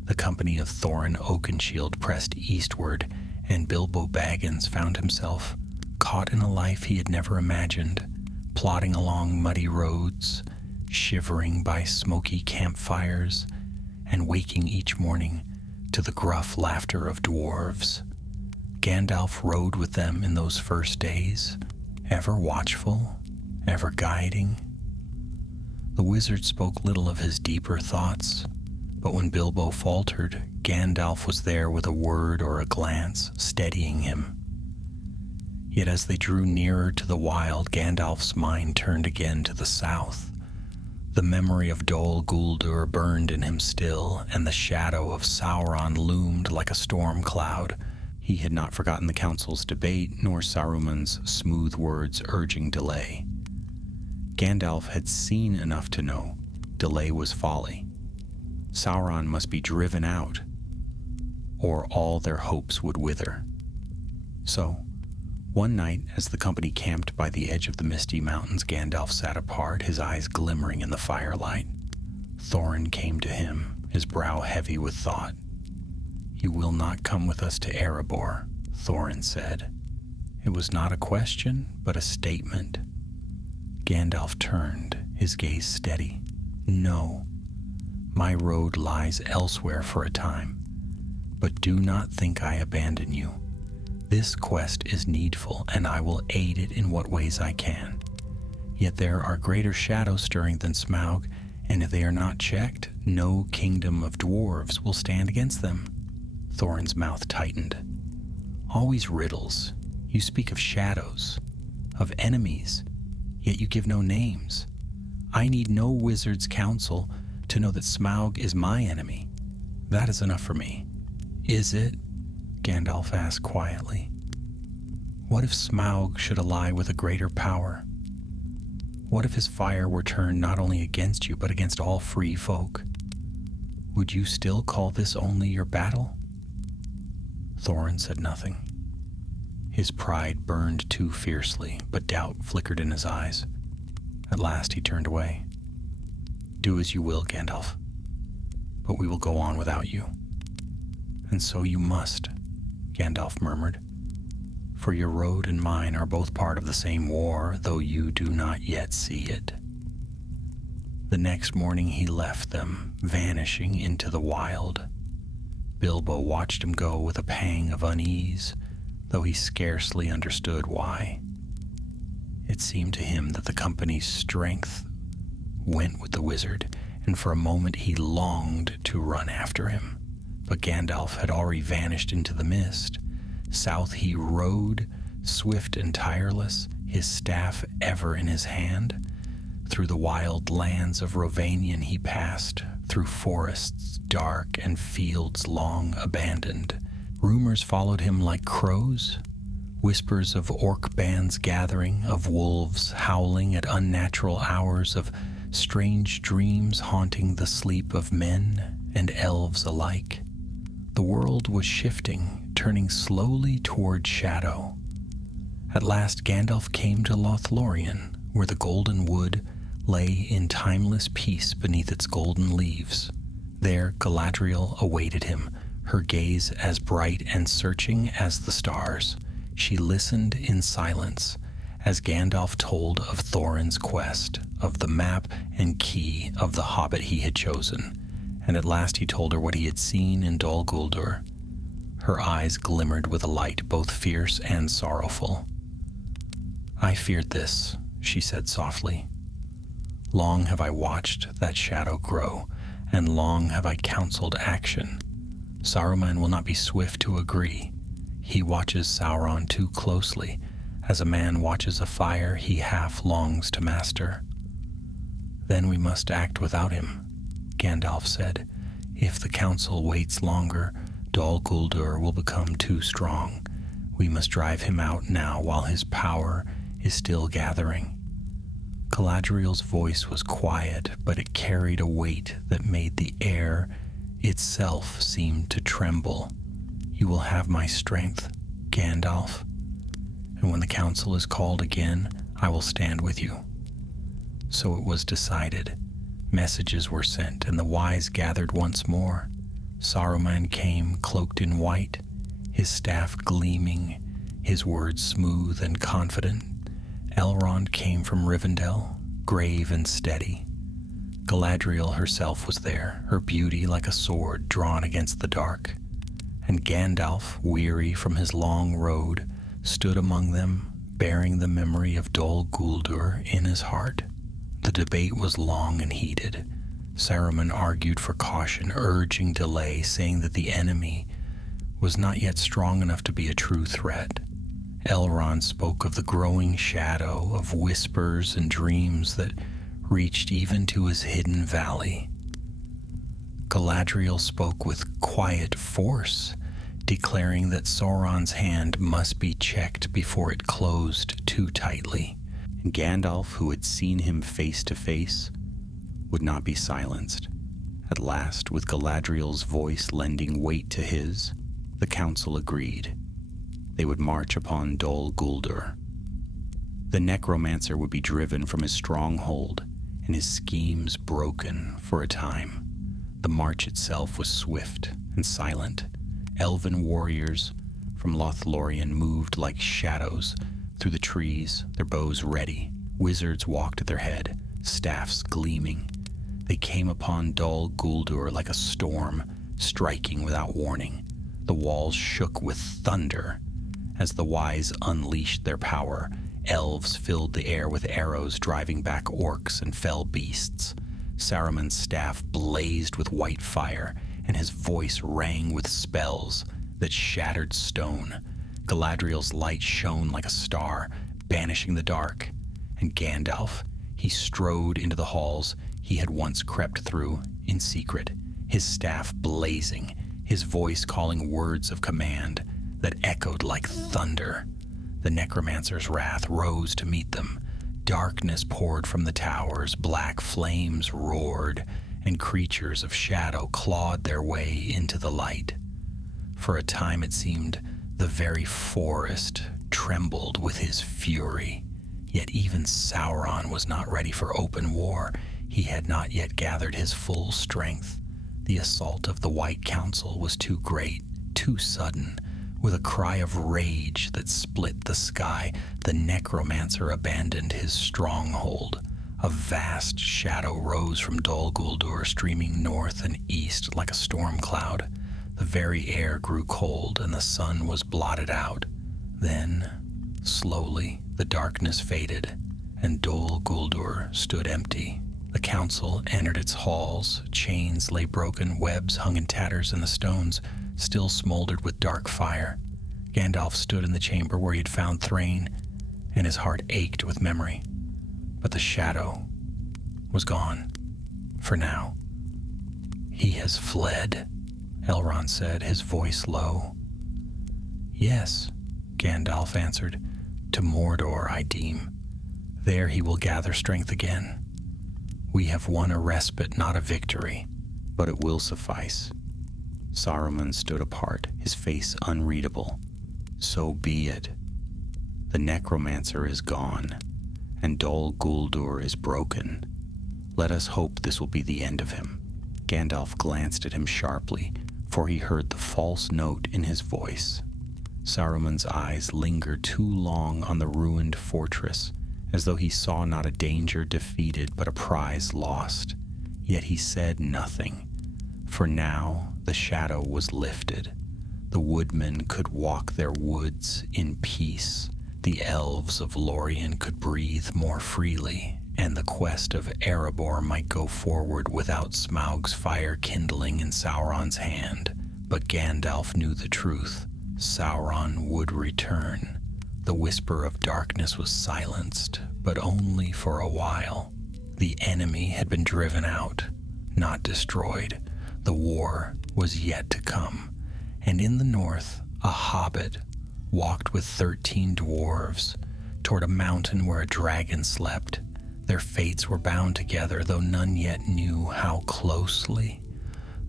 The company of Thorin Oakenshield pressed eastward, and Bilbo Baggins found himself caught in a life he had never imagined, plodding along muddy roads, shivering by smoky campfires, and waking each morning to the gruff laughter of dwarves. Gandalf rode with them in those first days, ever watchful, ever guiding. The wizard spoke little of his deeper thoughts, but when Bilbo faltered, Gandalf was there with a word or a glance, steadying him. Yet as they drew nearer to the wild, Gandalf's mind turned again to the south. The memory of Dol Guldur burned in him still, and the shadow of Sauron loomed like a storm cloud. He had not forgotten the council's debate, nor Saruman's smooth words urging delay. Gandalf had seen enough to know delay was folly. Sauron must be driven out, or all their hopes would wither. So, one night, as the company camped by the edge of the misty mountains, Gandalf sat apart, his eyes glimmering in the firelight. Thorin came to him, his brow heavy with thought. "You will not come with us to Erebor," Thorin said. It was not a question, but a statement. Gandalf turned, his gaze steady. "No, my road lies elsewhere for a time, but do not think I abandon you. This quest is needful, and I will aid it in what ways I can. Yet there are greater shadows stirring than Smaug, and if they are not checked, no kingdom of dwarves will stand against them." Thorin's mouth tightened. "Always riddles. You speak of shadows, of enemies, yet you give no names. I need no wizard's counsel to know that Smaug is my enemy. That is enough for me." "Is it?" Gandalf asked quietly. "What if Smaug should ally with a greater power? What if his fire were turned not only against you, but against all free folk? Would you still call this only your battle?" Thorin said nothing. His pride burned too fiercely, but doubt flickered in his eyes. At last he turned away. "Do as you will, Gandalf, but we will go on without you." "And so you must," Gandalf murmured, "for your road and mine are both part of the same war, though you do not yet see it." The next morning he left them, vanishing into the wild. Bilbo watched him go with a pang of unease, though he scarcely understood why. It seemed to him that the company's strength went with the wizard, and for a moment he longed to run after him. But Gandalf had already vanished into the mist. South he rode, swift and tireless, his staff ever in his hand. Through the wild lands of Rovanion he passed, through forests dark and fields long abandoned. Rumors followed him like crows, whispers of orc bands gathering, of wolves howling at unnatural hours, of strange dreams haunting the sleep of men and elves alike. The world was shifting, turning slowly toward shadow. At last Gandalf came to Lothlorien, where the golden wood lay in timeless peace beneath its golden leaves. There Galadriel awaited him, her gaze as bright and searching as the stars. She listened in silence as Gandalf told of Thorin's quest, of the map and key of the hobbit he had chosen, and at last he told her what he had seen in Dol Guldur. Her eyes glimmered with a light both fierce and sorrowful. "I feared this," she said softly. "Long have I watched that shadow grow, and long have I counseled action. Saruman will not be swift to agree. He watches Sauron too closely, as a man watches a fire he half longs to master." "Then we must act without him," Gandalf said. "If the council waits longer, Dol Guldur will become too strong. We must drive him out now while his power is still gathering." Galadriel's voice was quiet, but it carried a weight that made the air itself seem to tremble. "You will have my strength, Gandalf, and when the council is called again, I will stand with you." So it was decided. Messages were sent, and the wise gathered once more. Saruman came cloaked in white, his staff gleaming, his words smooth and confident. Elrond came from Rivendell, grave and steady. Galadriel herself was there, her beauty like a sword drawn against the dark. And Gandalf, weary from his long road, stood among them, bearing the memory of Dol Guldur in his heart. The debate was long and heated. Saruman argued for caution, urging delay, saying that the enemy was not yet strong enough to be a true threat. Elrond spoke of the growing shadow, of whispers and dreams that reached even to his hidden valley. Galadriel spoke with quiet force, declaring that Sauron's hand must be checked before it closed too tightly. Gandalf, who had seen him face to face, would not be silenced. At last, with Galadriel's voice lending weight to his, the council agreed. They would march upon Dol Guldur. The necromancer would be driven from his stronghold and his schemes broken for a time. The march itself was swift and silent. Elven warriors from Lothlorien moved like shadows through the trees, their bows ready. Wizards walked at their head, staffs gleaming. They came upon Dol Guldur like a storm, striking without warning. The walls shook with thunder. As the wise unleashed their power, elves filled the air with arrows, driving back orcs and fell beasts. Saruman's staff blazed with white fire, and his voice rang with spells that shattered stone. Galadriel's light shone like a star, banishing the dark. And Gandalf, he strode into the halls he had once crept through in secret, his staff blazing, his voice calling words of command that echoed like thunder. The necromancer's wrath rose to meet them. Darkness poured from the towers, black flames roared, and creatures of shadow clawed their way into the light. For a time it seemed the very forest trembled with his fury. Yet even Sauron was not ready for open war. He had not yet gathered his full strength. The assault of the White Council was too great, too sudden. With a cry of rage that split the sky, the necromancer abandoned his stronghold. A vast shadow rose from Dol Guldur, streaming north and east like a storm cloud. The very air grew cold, and the sun was blotted out. Then, slowly, the darkness faded, and Dol Guldur stood empty. The council entered its halls. Chains lay broken, webs hung in tatters, and the stones still smoldered with dark fire. Gandalf stood in the chamber where he had found Thrain, and his heart ached with memory. But the shadow was gone, for now. "He has fled," Elrond said, his voice low. "Yes," Gandalf answered, "to Mordor, I deem. There he will gather strength again. We have won a respite, not a victory, but it will suffice." Saruman stood apart, his face unreadable. "So be it. The necromancer is gone, and Dol Guldur is broken. Let us hope this will be the end of him." Gandalf glanced at him sharply, for he heard the false note in his voice. Saruman's eyes lingered too long on the ruined fortress, as though he saw not a danger defeated but a prize lost. Yet he said nothing, for now the shadow was lifted. The woodmen could walk their woods in peace. The elves of Lorien could breathe more freely, and the quest of Erebor might go forward without Smaug's fire kindling in Sauron's hand. But Gandalf knew the truth. Sauron would return. The whisper of darkness was silenced, but only for a while. The enemy had been driven out, not destroyed. The war was yet to come. And in the north, a hobbit walked with 13 dwarves toward a mountain where a dragon slept. Their fates were bound together, though none yet knew how closely.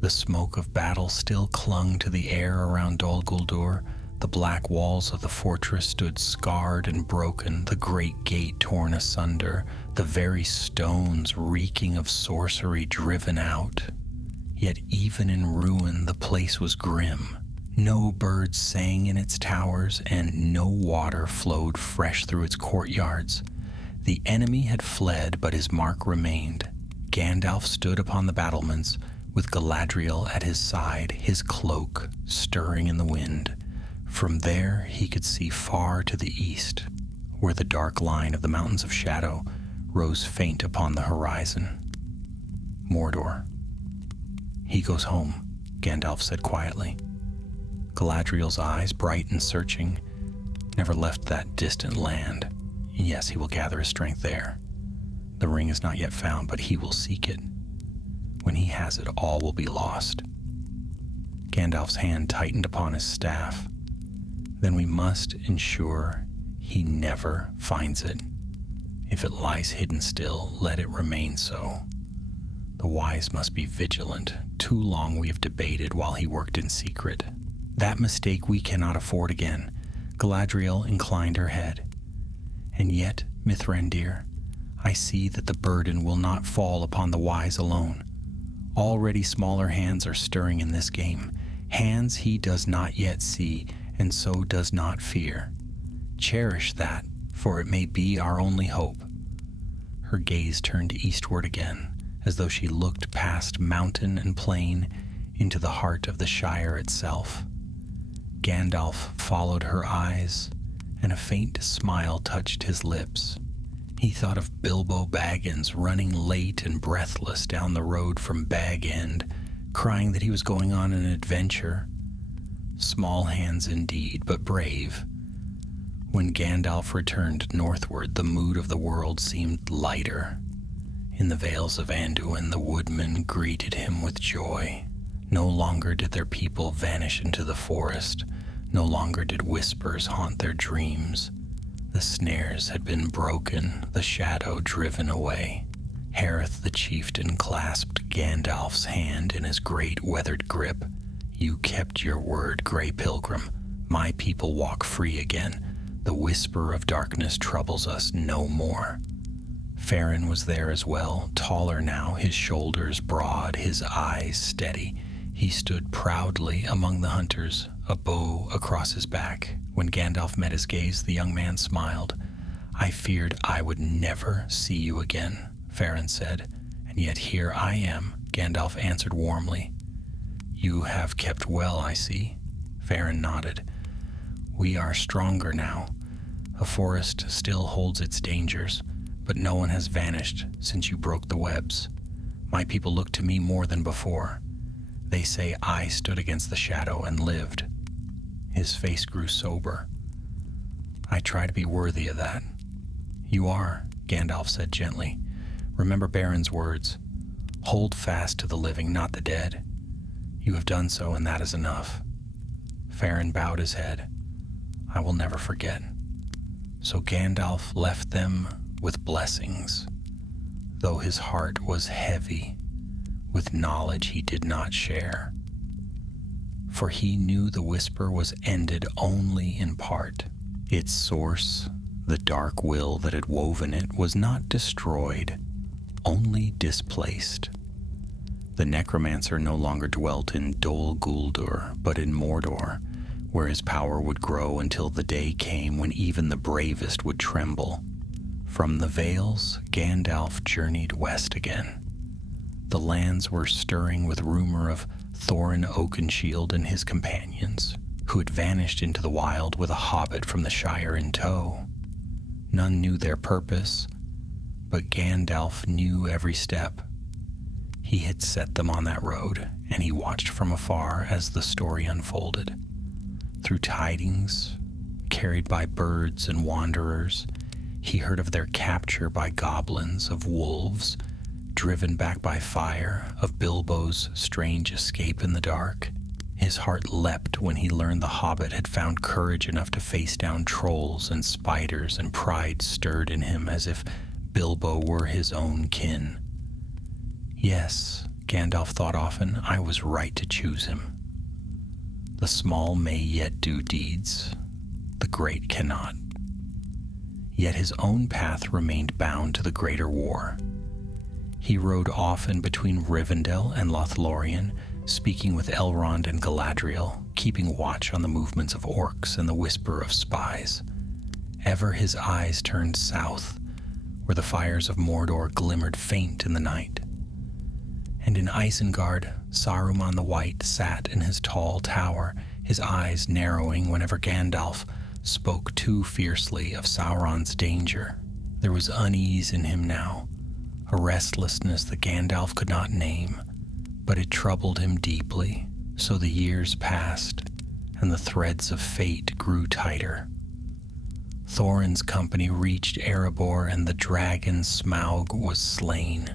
The smoke of battle still clung to the air around Dol Guldur. The black walls of the fortress stood scarred and broken, the great gate torn asunder, the very stones reeking of sorcery driven out. Yet even in ruin, the place was grim. No birds sang in its towers, and no water flowed fresh through its courtyards. The enemy had fled, but his mark remained. Gandalf stood upon the battlements, with Galadriel at his side, his cloak stirring in the wind. From there he could see far to the east, where the dark line of the Mountains of Shadow rose faint upon the horizon. Mordor. "He goes home," Gandalf said quietly. Galadriel's eyes, bright and searching, never left that distant land. Yes, he will gather his strength there. The ring is not yet found, but he will seek it. When he has it, all will be lost. Gandalf's hand tightened upon his staff. Then we must ensure he never finds it. If it lies hidden still, let it remain so. The wise must be vigilant. Too long we have debated while he worked in secret. That mistake we cannot afford again. Galadriel inclined her head. And yet, Mithrandir, I see that the burden will not fall upon the wise alone. Already smaller hands are stirring in this game, hands he does not yet see and so does not fear. Cherish that, for it may be our only hope. Her gaze turned eastward again, as though she looked past mountain and plain into the heart of the Shire itself. Gandalf followed her eyes, and a faint smile touched his lips. He thought of Bilbo Baggins running late and breathless down the road from Bag End, crying that he was going on an adventure. Small hands indeed, but brave. When Gandalf returned northward, the mood of the world seemed lighter. In the vales of Anduin, the woodmen greeted him with joy. No longer did their people vanish into the forest. No longer did whispers haunt their dreams. The snares had been broken, the shadow driven away. Harith the chieftain clasped Gandalf's hand in his great weathered grip. "You kept your word, Grey Pilgrim. My people walk free again. The whisper of darkness troubles us no more." Farin was there as well, taller now, his shoulders broad, his eyes steady. He stood proudly among the hunters, a bow across his back. When Gandalf met his gaze, the young man smiled. "I feared I would never see you again," Farin said. "And yet here I am," Gandalf answered warmly. "You have kept well, I see." Farin nodded. "We are stronger now. A forest still holds its dangers, but no one has vanished since you broke the webs. My people look to me more than before. They say I stood against the shadow and lived." His face grew sober. "I try to be worthy of that." "You are," Gandalf said gently. "Remember Baron's words. Hold fast to the living, not the dead. You have done so, and that is enough." Farin bowed his head. "I will never forget." So Gandalf left them with blessings, though his heart was heavy with knowledge he did not share. For he knew the whisper was ended only in part. Its source, the dark will that had woven it, was not destroyed, only displaced. The necromancer no longer dwelt in Dol Guldur, but in Mordor, where his power would grow until the day came when even the bravest would tremble. From the Vales, Gandalf journeyed west again. The lands were stirring with rumor of Thorin Oakenshield and his companions. who had vanished into the wild with a hobbit from the Shire in tow. None knew their purpose, but Gandalf knew every step. He had set them on that road, and he watched from afar as the story unfolded. Through tidings carried by birds and wanderers, he heard of their capture by goblins, of wolves driven back by fire, of Bilbo's strange escape in the dark. His heart leapt when he learned the hobbit had found courage enough to face down trolls and spiders, and pride stirred in him as if Bilbo were his own kin. Yes, Gandalf thought often, I was right to choose him. The small may yet do deeds, the great cannot. Yet his own path remained bound to the greater war. He rode often between Rivendell and Lothlorien, speaking with Elrond and Galadriel, keeping watch on the movements of orcs and the whisper of spies. Ever his eyes turned south, where the fires of Mordor glimmered faint in the night. And in Isengard, Saruman the White sat in his tall tower, his eyes narrowing whenever Gandalf spoke too fiercely of Sauron's danger. There was unease in him now, a restlessness that Gandalf could not name, but it troubled him deeply. So the years passed, and the threads of fate grew tighter. Thorin's company reached Erebor, and the dragon Smaug was slain.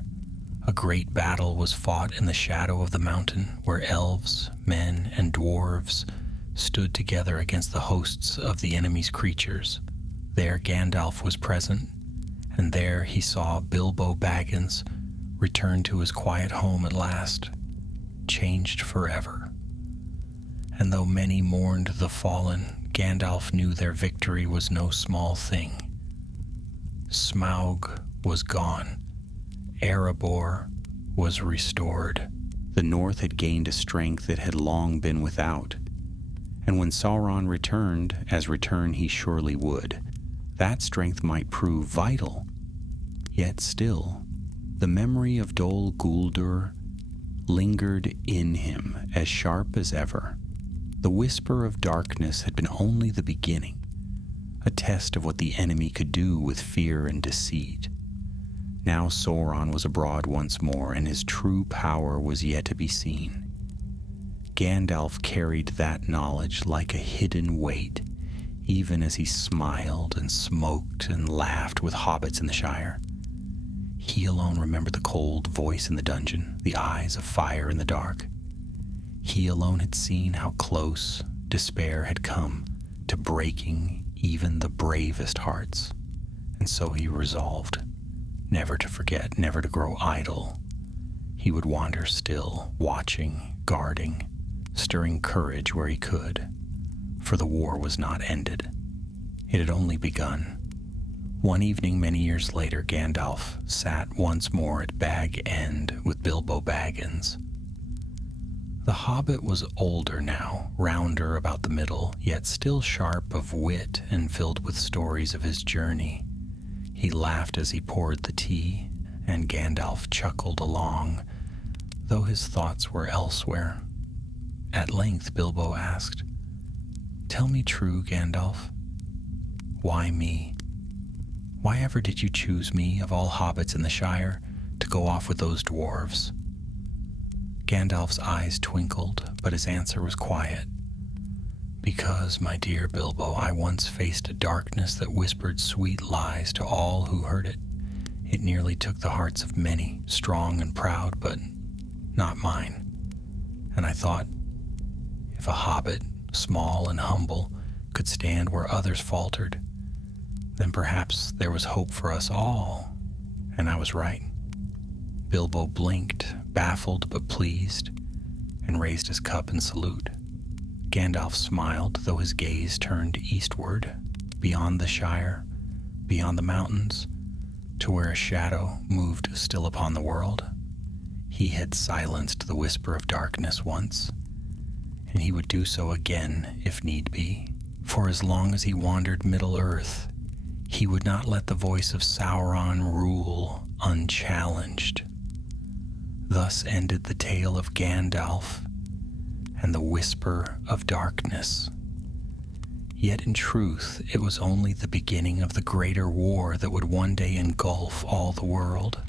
A great battle was fought in the shadow of the mountain, where elves, men, and dwarves stood together against the hosts of the enemy's creatures. There Gandalf was present, and there he saw Bilbo Baggins return to his quiet home at last, changed forever. And though many mourned the fallen, Gandalf knew their victory was no small thing. Smaug was gone. Erebor was restored. The north had gained a strength it had long been without. And when Sauron returned, as return he surely would, that strength might prove vital. Yet still, the memory of Dol Guldur lingered in him as sharp as ever. The whisper of darkness had been only the beginning, a test of what the enemy could do with fear and deceit. Now Sauron was abroad once more, and his true power was yet to be seen. Gandalf carried that knowledge like a hidden weight, even as he smiled and smoked and laughed with hobbits in the Shire. He alone remembered the cold voice in the dungeon, the eyes of fire in the dark. He alone had seen how close despair had come to breaking even the bravest hearts. And so he resolved never to forget, never to grow idle. He would wander still, watching, guarding, stirring courage where he could, for the war was not ended. It had only begun. One evening many years later, Gandalf sat once more at Bag End with Bilbo Baggins. The hobbit was older now, rounder about the middle, yet still sharp of wit and filled with stories of his journey. He laughed as he poured the tea, and Gandalf chuckled along, though his thoughts were elsewhere. At length Bilbo asked, "Tell me true, Gandalf. Why me? Why ever did you choose me, of all hobbits in the Shire, to go off with those dwarves?" Gandalf's eyes twinkled, but his answer was quiet. "Because, my dear Bilbo, I once faced a darkness that whispered sweet lies to all who heard it. It nearly took the hearts of many, strong and proud, but not mine. And I thought, if a hobbit, small and humble, could stand where others faltered, then perhaps there was hope for us all. And I was right." Bilbo blinked, baffled but pleased, and raised his cup in salute. Gandalf smiled, though his gaze turned eastward, beyond the Shire, beyond the mountains, to where a shadow moved still upon the world. He had silenced the whisper of darkness once, and he would do so again if need be. For as long as he wandered Middle-earth, he would not let the voice of Sauron rule unchallenged. Thus ended the tale of Gandalf and the whisper of darkness. Yet in truth, it was only the beginning of the greater war that would one day engulf all the world.